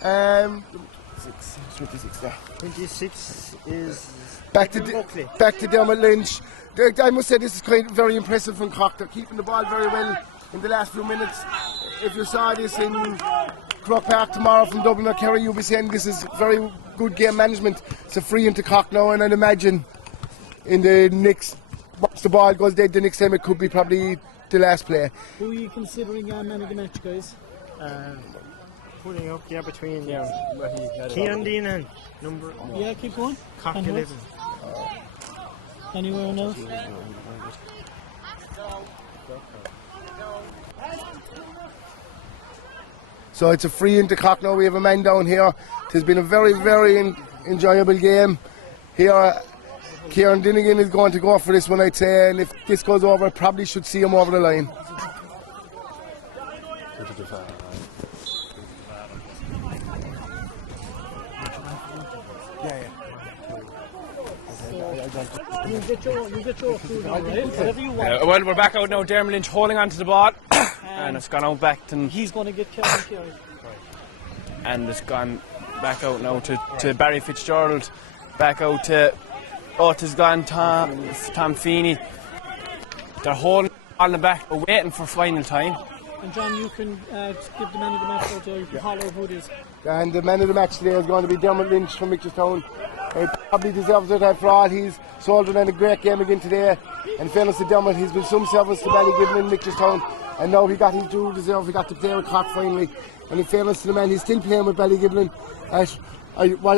26 there. 26 is back to Diarmuid Lynch. I must say this is quite very impressive from Cork. They're keeping the ball very well in the last few minutes. If you saw this in Croke Park tomorrow from Dublin or Kerry, you'll be saying this is very good game management. It's a free into Cork now, and I'd imagine in the next, once the ball goes dead the next time, it could be probably the last play. Who are you considering man of the match, guys? Putting up there between Keanu Dinahan, number. Yeah, keep going. Cork 11. Anyone else? So it's a free into Cork now. We have a man down here. It has been a very, very enjoyable game. Here, Kieran Dinnigan is going to go for this one, I'd say, and if this goes over, I probably should see him over the line. You get your food on, right? Whatever you want. Well, we're back out now. Diarmuid Lynch holding on to the ball, and it's gone out back to. He's going to get Kieran. And it's gone back out now to Barry Fitzgerald, back out to it's gone Tom Feeney. They're holding on the back, we're waiting for final time. And John, you can give the man of the match out there. You can holler who it is. And the man of the match today is going to be Diarmuid Lynch from Mitchelstown. He probably deserves it for all he's soldiered in a great game again today. And fairness to Diarmuid, he's been some service to Ballygibbon in Mitchelstown, and now he got his due deserve. He got to play with Cork finally. And in fairness to the man, he's still playing with Ballygibbon. I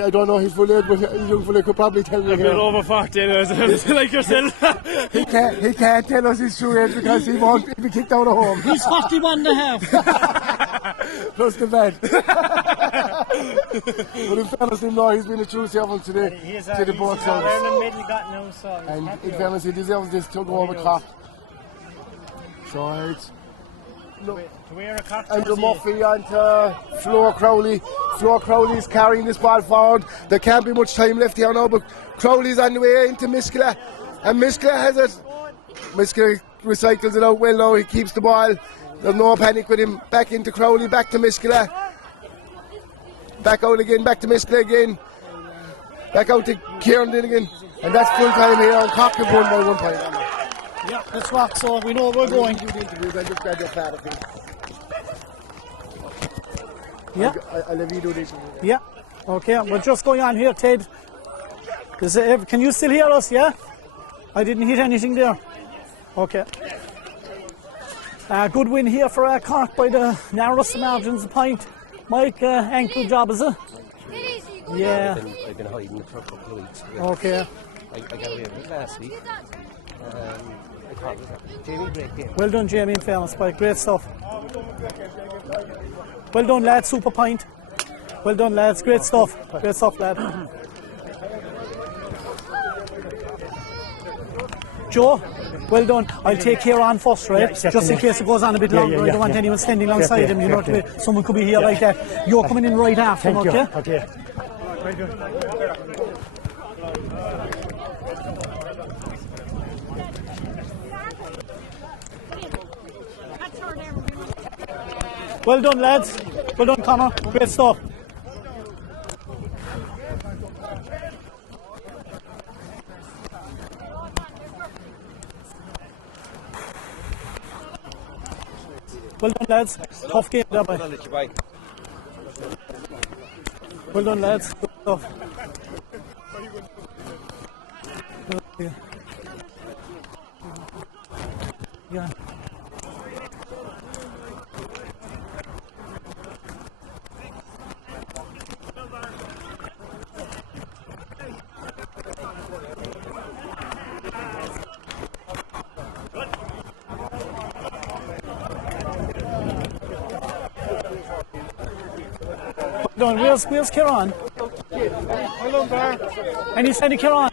don't know his full age, but his young fella could probably tell me. A bit over 40, like yourself. he can't tell us his true age because he won't be kicked out of home. He's 41 and a half. Plus the bed. But in fairness to him, no, he's been a true servant to the both sides. And in fairness, he deserves this to go over Cork. So it's. Andrew Murphy onto Flo Crowley. Flo Crowley's carrying this ball forward. There can't be much time left here now, but Crowley's on the way into Miskela, and Miskela has it. Miskela recycles it out well now. He keeps the ball. There's no panic with him. Back into Crowley, back to Miskela. Back out again, back to Miskela again. Back out to Kieran Dinnigan. And that's full time here, and Cork have won by 1 point. Yeah, let's rock, so we know where we're going. Yeah. I'll let you do this. Yeah. Okay, we're just going on here, Ted. Can you still hear us, yeah? I didn't hit anything there. Okay. Good win here for Cork by the narrowest margins of point. Mike, ankle job, is it? Yeah. I've been hiding it for a couple of weeks. Okay. I got away with it last week. I thought it was Jamie, great game. Well done, Jamie, in fairness, Mike. Great stuff. Well done, lads. Super point. Well done, lads. Great stuff. Great stuff, lad. Joe, well done. I'll take care on first, right? Yeah, just in case it goes on a bit longer. I don't want anyone standing alongside him. You know what I mean? Someone could be here like that. You're coming in right after him, okay? Okay. Very good. Well done, lads. Well done, Connor. Great stuff. Well done, lads. Tough game there, boy. Well done, lads. Good stuff. Yeah. Done. Where's Kieran? Any sign of Kieran?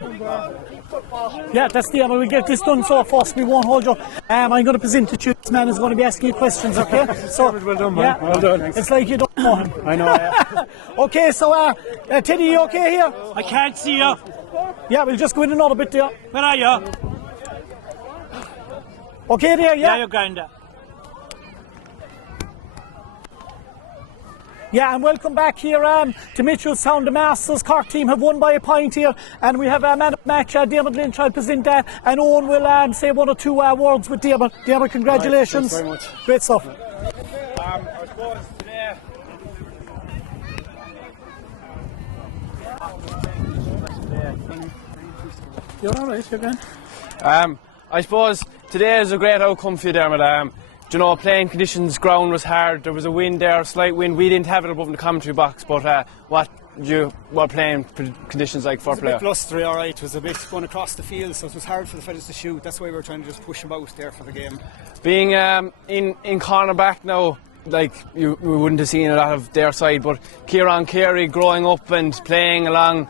Yeah, that's the aim. We'll get this done so fast we won't hold you. I'm going to present it to you. This man is going to be asking you questions, okay? So, well done, man. Yeah, Well done. It's like you don't know him. I know, yeah. Okay, so Teddy, you okay here? I can't see you. Yeah, we'll just go in another bit there. Where are you? Okay there, yeah? Yeah, you're going there. Yeah, and welcome back here to Mitchellstown. The Masters Cork team have won by a point here, and we have a man of the match, Dermot Lynch. I'll present that, and Owen will say one or two words with Dermot. Dermot, congratulations. Right, thanks very much. Great stuff. I suppose today. You're all right, you're good. I suppose today is a great outcome for you, Dermot. You know, playing conditions, ground was hard. There was a wind there, a slight wind. We didn't have it above in the commentary box, but what you were playing conditions like for player? It was a bit blustery, all right. It was a bit going across the field, so it was hard for the fellas to shoot. That's why we were trying to just push them out there for the game. Being in cornerback now, like we wouldn't have seen a lot of their side, but Kieran Carey growing up and playing along.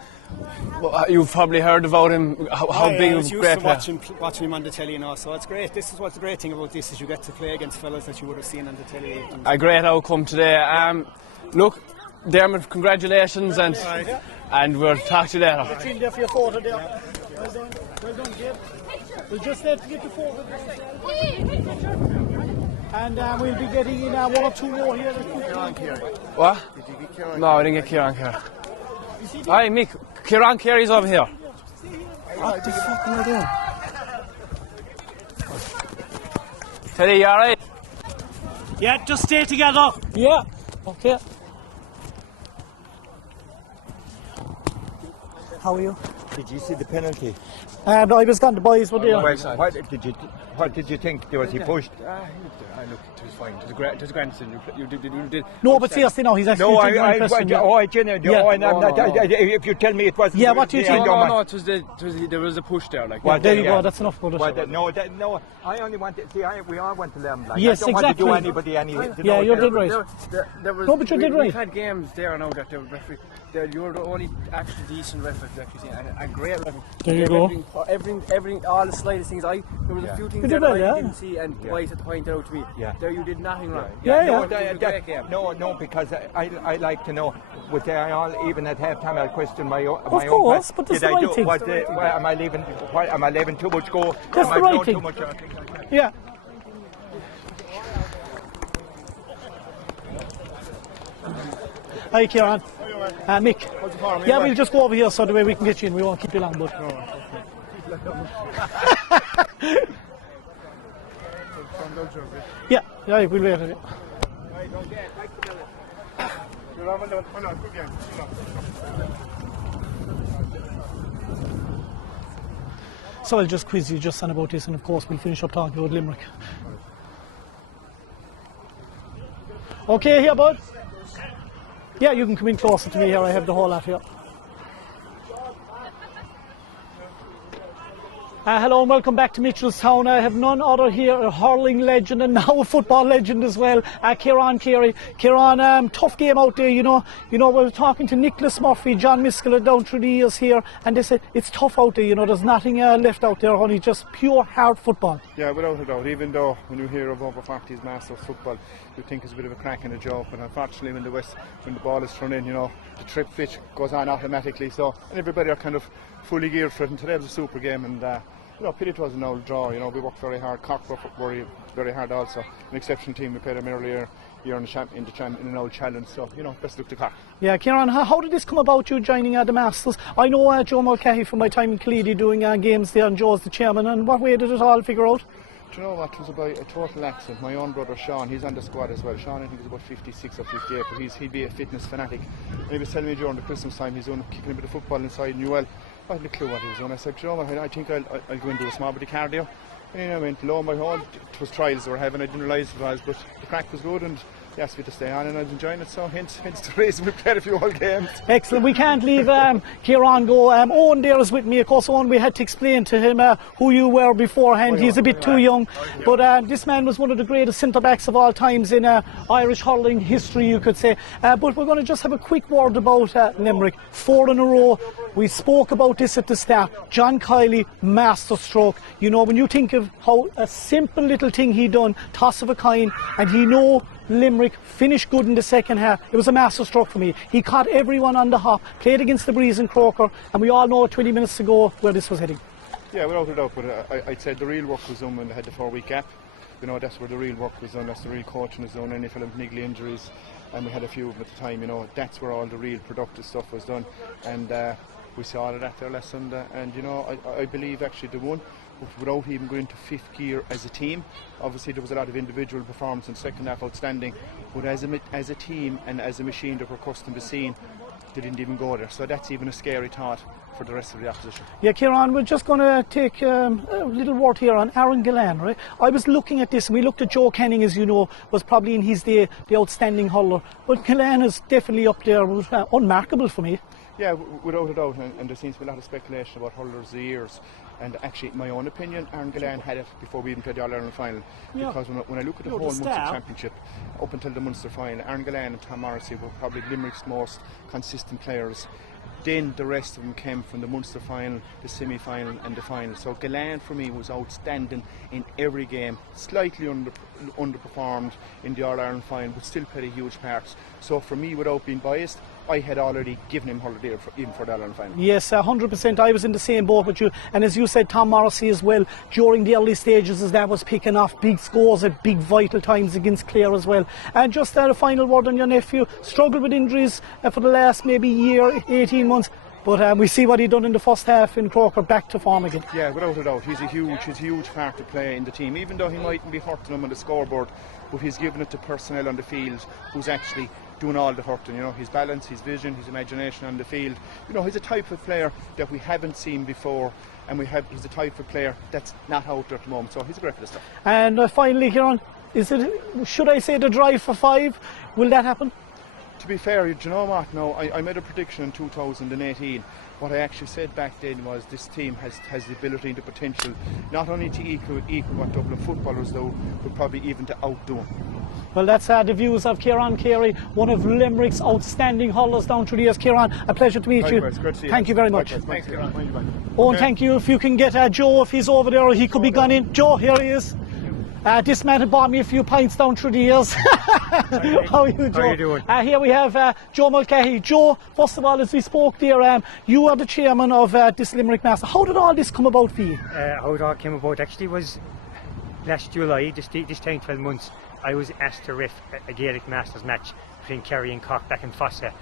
You've probably heard about him. How big of a great player. Watching him on the telly, you know. So it's great. This is what's the great thing about this is you get to play against fellas that you would have seen on the telly. A great outcome today. Look, Dermot, congratulations, and we'll talk to you later. Get in there for your photo there. Well done, Gabe. We'll just let you get the photo. And we'll be getting in one or two more here. What? Did you get Kieran? No, I didn't get Kieran Carey. Hi, Mick. Kieran Carey's over here. What the fuck am I doing? Teddy, you alright? Yeah, just stay together. Yeah. Okay. How are you? Did you see the penalty? I was gone. The boys were there. What did you think? Was he pushed? Look, it was fine. It was grandson. You did. No, but seriously, no, he's actually. No, if you tell me it wasn't. Yeah, what do you think? No, there was a push there. Like. There you go. That's enough. No, I only want to see. We all want to learn. Like, yes, I don't exactly. want to do anybody any. Yeah, you did right. No, but you did right. We've had games there now that the referee. You're the only actually decent referee that you've seen, and a great referee. There you go. Everything, all the slightest things. There was a few things that I didn't see, and White had pointed out to me. Yeah. There, you did nothing wrong. No, because I like to know. Would they all even at half time? I'll question my own. Of course, but that's the right thing. Am I leaving too much go? That's the right thing. Yeah. Hi, Kieran. Mick. Yeah, we'll just go over here so the way we can get you in. We won't keep you long, but. Yeah, we'll wait a bit. So I'll just quiz you just on about this, and of course we'll finish up talking about Limerick. Okay here, bud? Yeah, you can come in closer to me here. I have the whole lot here. Hello and welcome back to Mitchellstown. I have none other here, a hurling legend and now a football legend as well, Kieran Carey. Kieran, tough game out there, you know. We were talking to Nicholas Murphy, John Miskell down through the years here, and they said it's tough out there, you know, there's nothing left out there, honey, just pure hard football. Yeah, without a doubt, even though when you hear of over 40s Masters football, you think it's a bit of a crack and a joke, but unfortunately when the ball is thrown in, you know, the trip pitch goes on automatically, so everybody are kind of fully geared for it, and today was a super game, and pity it was an old draw. We worked very hard. CORK worked very hard also. An exceptional team. We played them earlier you're in an old challenge. So, you know, best luck to Cork. Yeah, Kieran, how did this come about, you joining the Masters? I know Joe Mulcahy from my time in Killeedy doing games there, and Joe's the chairman, and what way did it all figure out? Do you know what? It was about a total accident. My own brother Sean, he's on the squad as well. Sean, I think, is about 56 or 58, but he'd be a fitness fanatic. And he was telling me during the Christmas time he's on kicking a bit of football inside Newell. I had no clue what he was doing. I said, do you know what? I think I'll go and do a small bit of cardio. And I went, lo and behold, it was trials they were having. I didn't realise it was, but the crack was good, and they asked me to stay on, and I was enjoying it. So hence the reason we played a few old games. Excellent. We can't leave Kieran go. Owen there is with me. Of course, Owen, we had to explain to him who you were beforehand. He's a bit too young, but this man was one of the greatest centre-backs of all times in Irish hurling history, you could say. But we're going to just have a quick word about Limerick. 4 in a row. We spoke about this at the start. John Kiley, masterstroke. You know, when you think of how a simple little thing he done, toss of a coin, and he know Limerick finished good in the second half. It was a masterstroke for me. He caught everyone on the hop, played against the Breeze and Croker, and we all know 20 minutes ago where this was heading. Yeah, without a doubt, but I'd say the real work was done when they had the 4-week gap. You know, that's where the real work was done, that's the real coaching was done, any film niggly injuries, and we had a few of them at the time, you know, that's where all the real productive stuff was done, and we saw all of that there last Sunday, and you know, I believe actually they won, but without even going to 5th gear as a team. Obviously there was a lot of individual performance in second half outstanding, but as a team and as a machine that we're accustomed to seeing, they didn't even go there, so that's even a scary thought for the rest of the opposition. Yeah, Kieran, we're just going to take a little word here on Aaron Gillan, right? I was looking at this, and we looked at Joe Canning, as you know, was probably in his day the outstanding hurler, but Gillan is definitely up there, was unmarkable for me. Yeah, without a doubt, and there seems to be a lot of speculation about hurlers of the years. And actually, in my own opinion, Aaron Gillan had it before we even played the All-Ireland final. Yeah. Because when I look at the whole Munster Championship, up until the Munster final, Aaron Gillan and Tom Morrissey were probably Limerick's most consistent players. Then the rest of them came from the Munster final, the semi-final and the final. So Gillan for me was outstanding in every game, slightly underperformed in the All-Ireland final, but still played a huge part. So for me, without being biased, I had already given him holiday even for the All-Ireland final. Yes, 100%. I was in the same boat with you. And as you said, Tom Morrissey as well, during the early stages as that was picking off, big scores at big vital times against Clare as well. And just a final word on your nephew, struggled with injuries for the last maybe year, 18 months. But we see what he done in the first half in Croker, back to form again. Yeah, without a doubt, he's a huge part to play in the team, even though he mightn't be hurting them on the scoreboard, but he's given it to personnel on the field who's actually doing all the hurting, you know, his balance, his vision, his imagination on the field. You know, he's a type of player that we haven't seen before, and he's a type of player that's not out there at the moment, so he's a great bit of stuff. And finally, Kieran, should I say the drive for 5? Will that happen? To be fair, do you know what? No, I made a prediction in 2018. What I actually said back then was this team has the ability and the potential not only to equal what Dublin footballers do, but probably even to outdo them. Well, that's the views of Kieran Carey, one of Limerick's outstanding hurlers down through the years. Kieran, a pleasure to meet you. Good to see you. Thank you very much. Thanks, Kieran. Oh, and thank you. If you can get Joe, if he's over there, or he could be gone in. Joe, here he is. This man had bought me a few pints down through the years. How are you, Joe? How are you doing? Here we have Joe Mulcahy. Joe, first of all, as we spoke there, you are the chairman of this Limerick Master. How did all this come about for you? How it all came about actually was last July, this time 12 months, I was asked to ref a Gaelic Masters match between Kerry and Cork back in Fossa,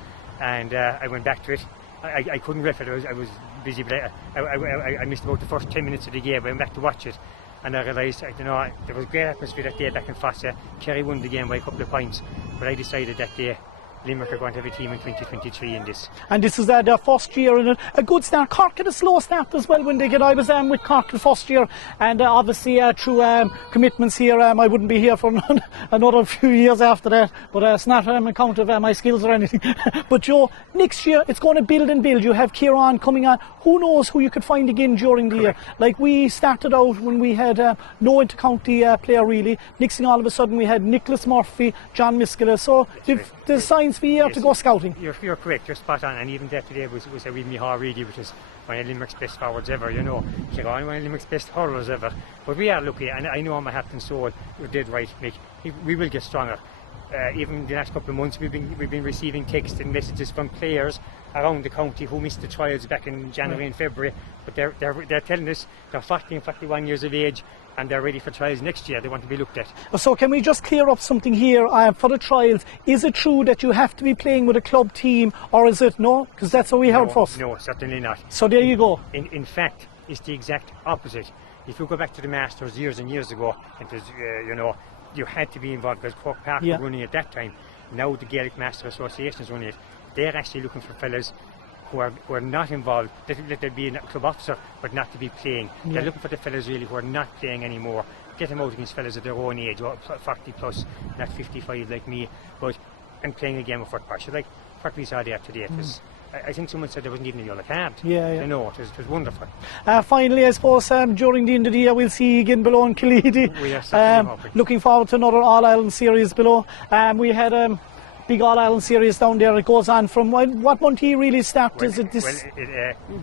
and I went back to it. I couldn't ref it, I was busy, but I missed about the first 10 minutes of the game. I went back to watch it, and I realised, there was a great atmosphere that day back in Fossa. Kerry won the game by a couple of points, but I decided that day Limerick are going to have a team in 2023 in this. And this is their first year in a good start. Cork had a slow start as well when they get. I was with Cork the first year, and obviously through commitments here, I wouldn't be here for another few years after that. But it's not on account of my skills or anything. But Joe, next year it's going to build and build. You have Kieran coming on. Who knows who you could find again during the year? Like we started out when we had no inter-county player really. Next thing all of a sudden we had Nicholas Murphy, John Miskela. So there's signs for you to go scouting. You're correct, you're spot on, and even that today was a Willie Reedy, which is one of Limerick's best forwards ever, you know. One of Limerick's best hurlers ever. But we are lucky, and I know on my heart and soul you're dead right, Mick. We will get stronger. Even the last couple of months we've been receiving texts and messages from players around the county who missed the trials back in January and February, but they're telling us they're 40 and 41 years of age. and they're ready for trials next year. They want to be looked at. So can we just clear up something here for the trials? Is it true that you have to be playing with a club team, or is it no? Because that's what we heard first. No, certainly not. So there you go. In fact, it's the exact opposite. If you go back to the Masters years and years ago, it was, you had to be involved because Cork Park were running at that time. Now the Gaelic Master Association is running it. They're actually looking for fellas who are not involved, that they'll be a club officer but not to be playing. They're looking for the fellas really who are not playing anymore. Get them out against fellas of their own age, 40 plus, not 55 like me, and playing a game of football. So like what we saw there today, I think someone said there wasn't even a yellow card. You know, it was wonderful. Finally, I suppose during the end of the year we'll see you again below in Killeedy. We are certainly hoping. Looking forward to another All-Ireland series below. We had big All-Ireland series down there. It goes on from what month do you really start? Is it this?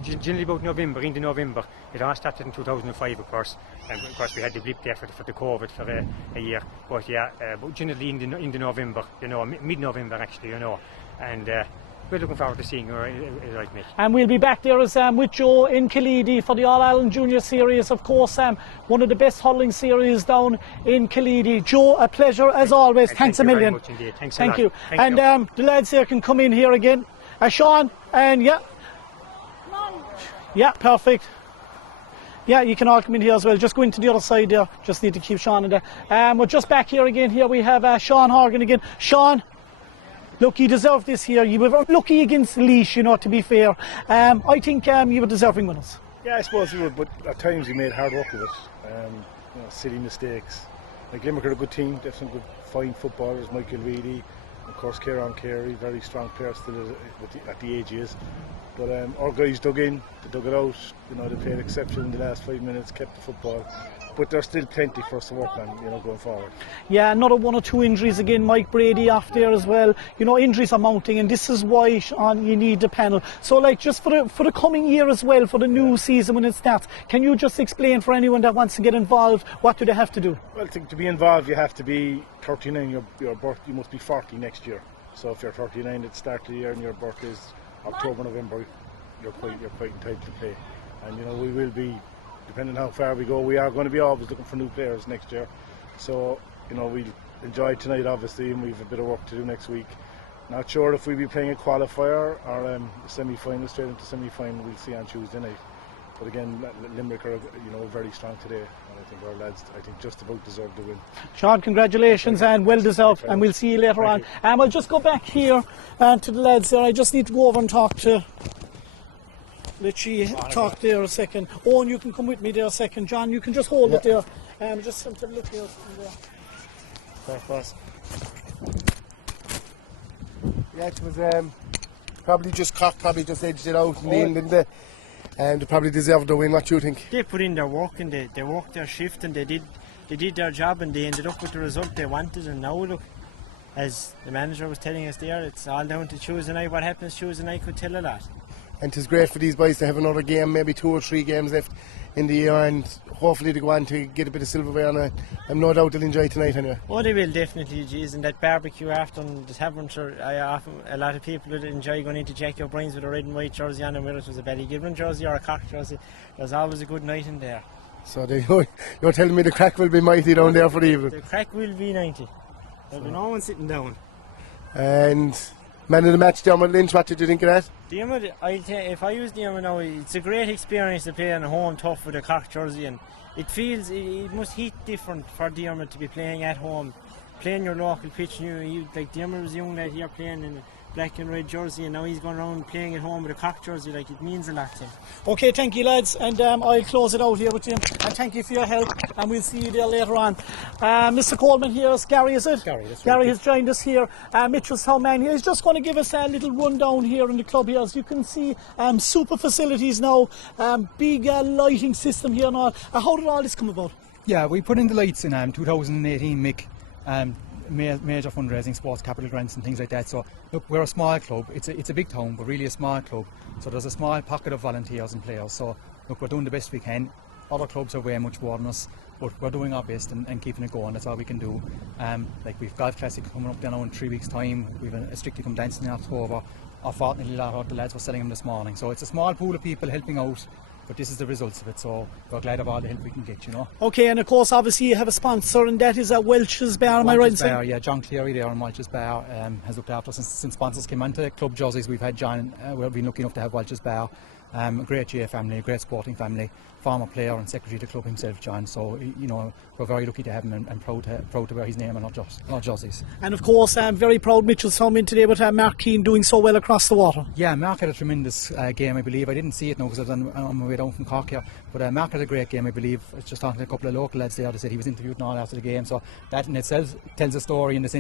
Generally about November, into November. It all started in 2005, of course. And of course we had the blip there for the COVID for a year. But but generally in the November, mid-November actually, and we're looking forward to seeing her, right, Mick. And we'll be back there with Joe in Killeedy for the All-Ireland Junior Series, of course. One of the best hurling series down in Killeedy. Joe, a pleasure as always. Thanks a million. Thank you very much indeed. Thank you. And the lads here can come in here again. Sean, and perfect. Yeah, you can all come in here as well. Just go into the other side there. Just need to keep Sean in there. We're just back here again. Here we have Sean Horgan again. Sean, look, you deserve this here. You were lucky against Laois, to be fair. I think you were deserving winners. Yeah, I suppose you would, but at times you made hard work of it. Silly mistakes. Like Limerick are a good team, they have some good fine footballers, Michael Reedy, of course Kieran Carey, very strong player still at the age he is. But our guys dug in, they dug it out, they played exceptional in the last 5 minutes, kept the football. But there's still plenty for us to work on, going forward. Yeah, another 1 or 2 injuries again. Mike Brady off there as well. Injuries are mounting, and this is why, Sean, you need the panel. So, just for the coming year as well, for the new season when it starts, can you just explain for anyone that wants to get involved, what do they have to do? Well, to be involved, you have to be 39. Your birth, you must be 40 next year. So if you're 39 at the start of the year and your birth is October, November, you're quite entitled to play. And we will be. Depending on how far we go, we are going to be always looking for new players next year. So, we'll enjoy tonight obviously, and we have a bit of work to do next week. Not sure if we'll be playing a qualifier or a semi-final, straight into semi-final, we'll see on Tuesday night. But again, Limerick are very strong today, and I think our lads just about deserve the win. Sean, congratulations and well deserved, and we'll see you later on. I'll just go back here to the lads there. I just need to go over and talk to... Let you talk there a second. Owen, you can come with me there a second. John, you can just hold it there. Just something to look here. Yeah, it was probably just Cork just edged it out in the end, didn't they? And they probably deserved the win. What do you think? They put in their work and they worked their shift and they did their job and they ended up with the result they wanted. And now look, as the manager was telling us there, it's all down to Tuesday night. What happens Tuesday night could tell a lot. And it's great for these boys to have another game, maybe 2 or 3 games left in the year, and hopefully to go on to get a bit of silverware on it. I'm no doubt they'll enjoy tonight anyway. Oh, they will definitely, geez, and that barbecue after the tavern, a lot of people would enjoy going into Jackie O'Brien's with a red and white jersey on, and whether it was a Ballygibbon jersey or a Cork jersey, there's always a good night in there. So you're telling me the crack will be mighty down there for the evening? The crack will be 90. There'll be no one sitting down. And man of the match, Dermot Lynch, what did you think of that? Dermot, if I was Dermot now, it's a great experience to play on a home tough with a Cork jersey, and it must hit different for Dermot to be playing at home, playing your local pitch. Like Dermot was young lad here playing in a black and red jersey, and now he's going around playing at home with a Cork jersey. Like, it means a lot to him. Okay, thank you lads, and I'll close it out here with you, and thank you for your help, and we'll see you there later on. Mr. Coleman here is Gary, is it? Gary, that's right. Gary has joined us here. Mitchellstown man here. He's just going to give us a little rundown here in the club here. As you can see, super facilities now, big lighting system here and all. How did all this come about? Yeah, we put in the lights in 2018, Mick. Major fundraising, sports capital grants and things like that. So look, we're a small club. It's a big town, but really a small club. So there's a small pocket of volunteers and players. So look, we're doing the best we can. Other clubs are way much more than us, but we're doing our best and keeping it going. That's all we can do. Like we've Golf Classic coming up there now in 3 weeks' time. We've a Strictly Come Dancing in October. Our fortnightly lot, the lads were selling them this morning. So it's a small pool of people helping out. but this is the results of it, so we're glad of all the help we can get, you know. Okay, and of course, obviously you have a sponsor, and that is Welch's Bar, am I right in saying? Bar, yeah, John Cleary there on Welch's Bar has looked after us since sponsors came onto club jerseys. We've had John, we've been lucky enough to have Welch's Bar. A great GA family, a great sporting family, former player and secretary of the club himself, John. So, you know, we're very lucky to have him and proud to wear his name on our jerseys. And of course, I'm very proud Mitchell's home in today with Mark Keane doing so well across the water. Yeah, Mark had a tremendous game, I believe. I didn't see it now because I was on my way down from Cork here. But Mark had a great game, I believe. I was just talking to a couple of local lads there. They said he was interviewed and all after the game. So that in itself tells a story in the sense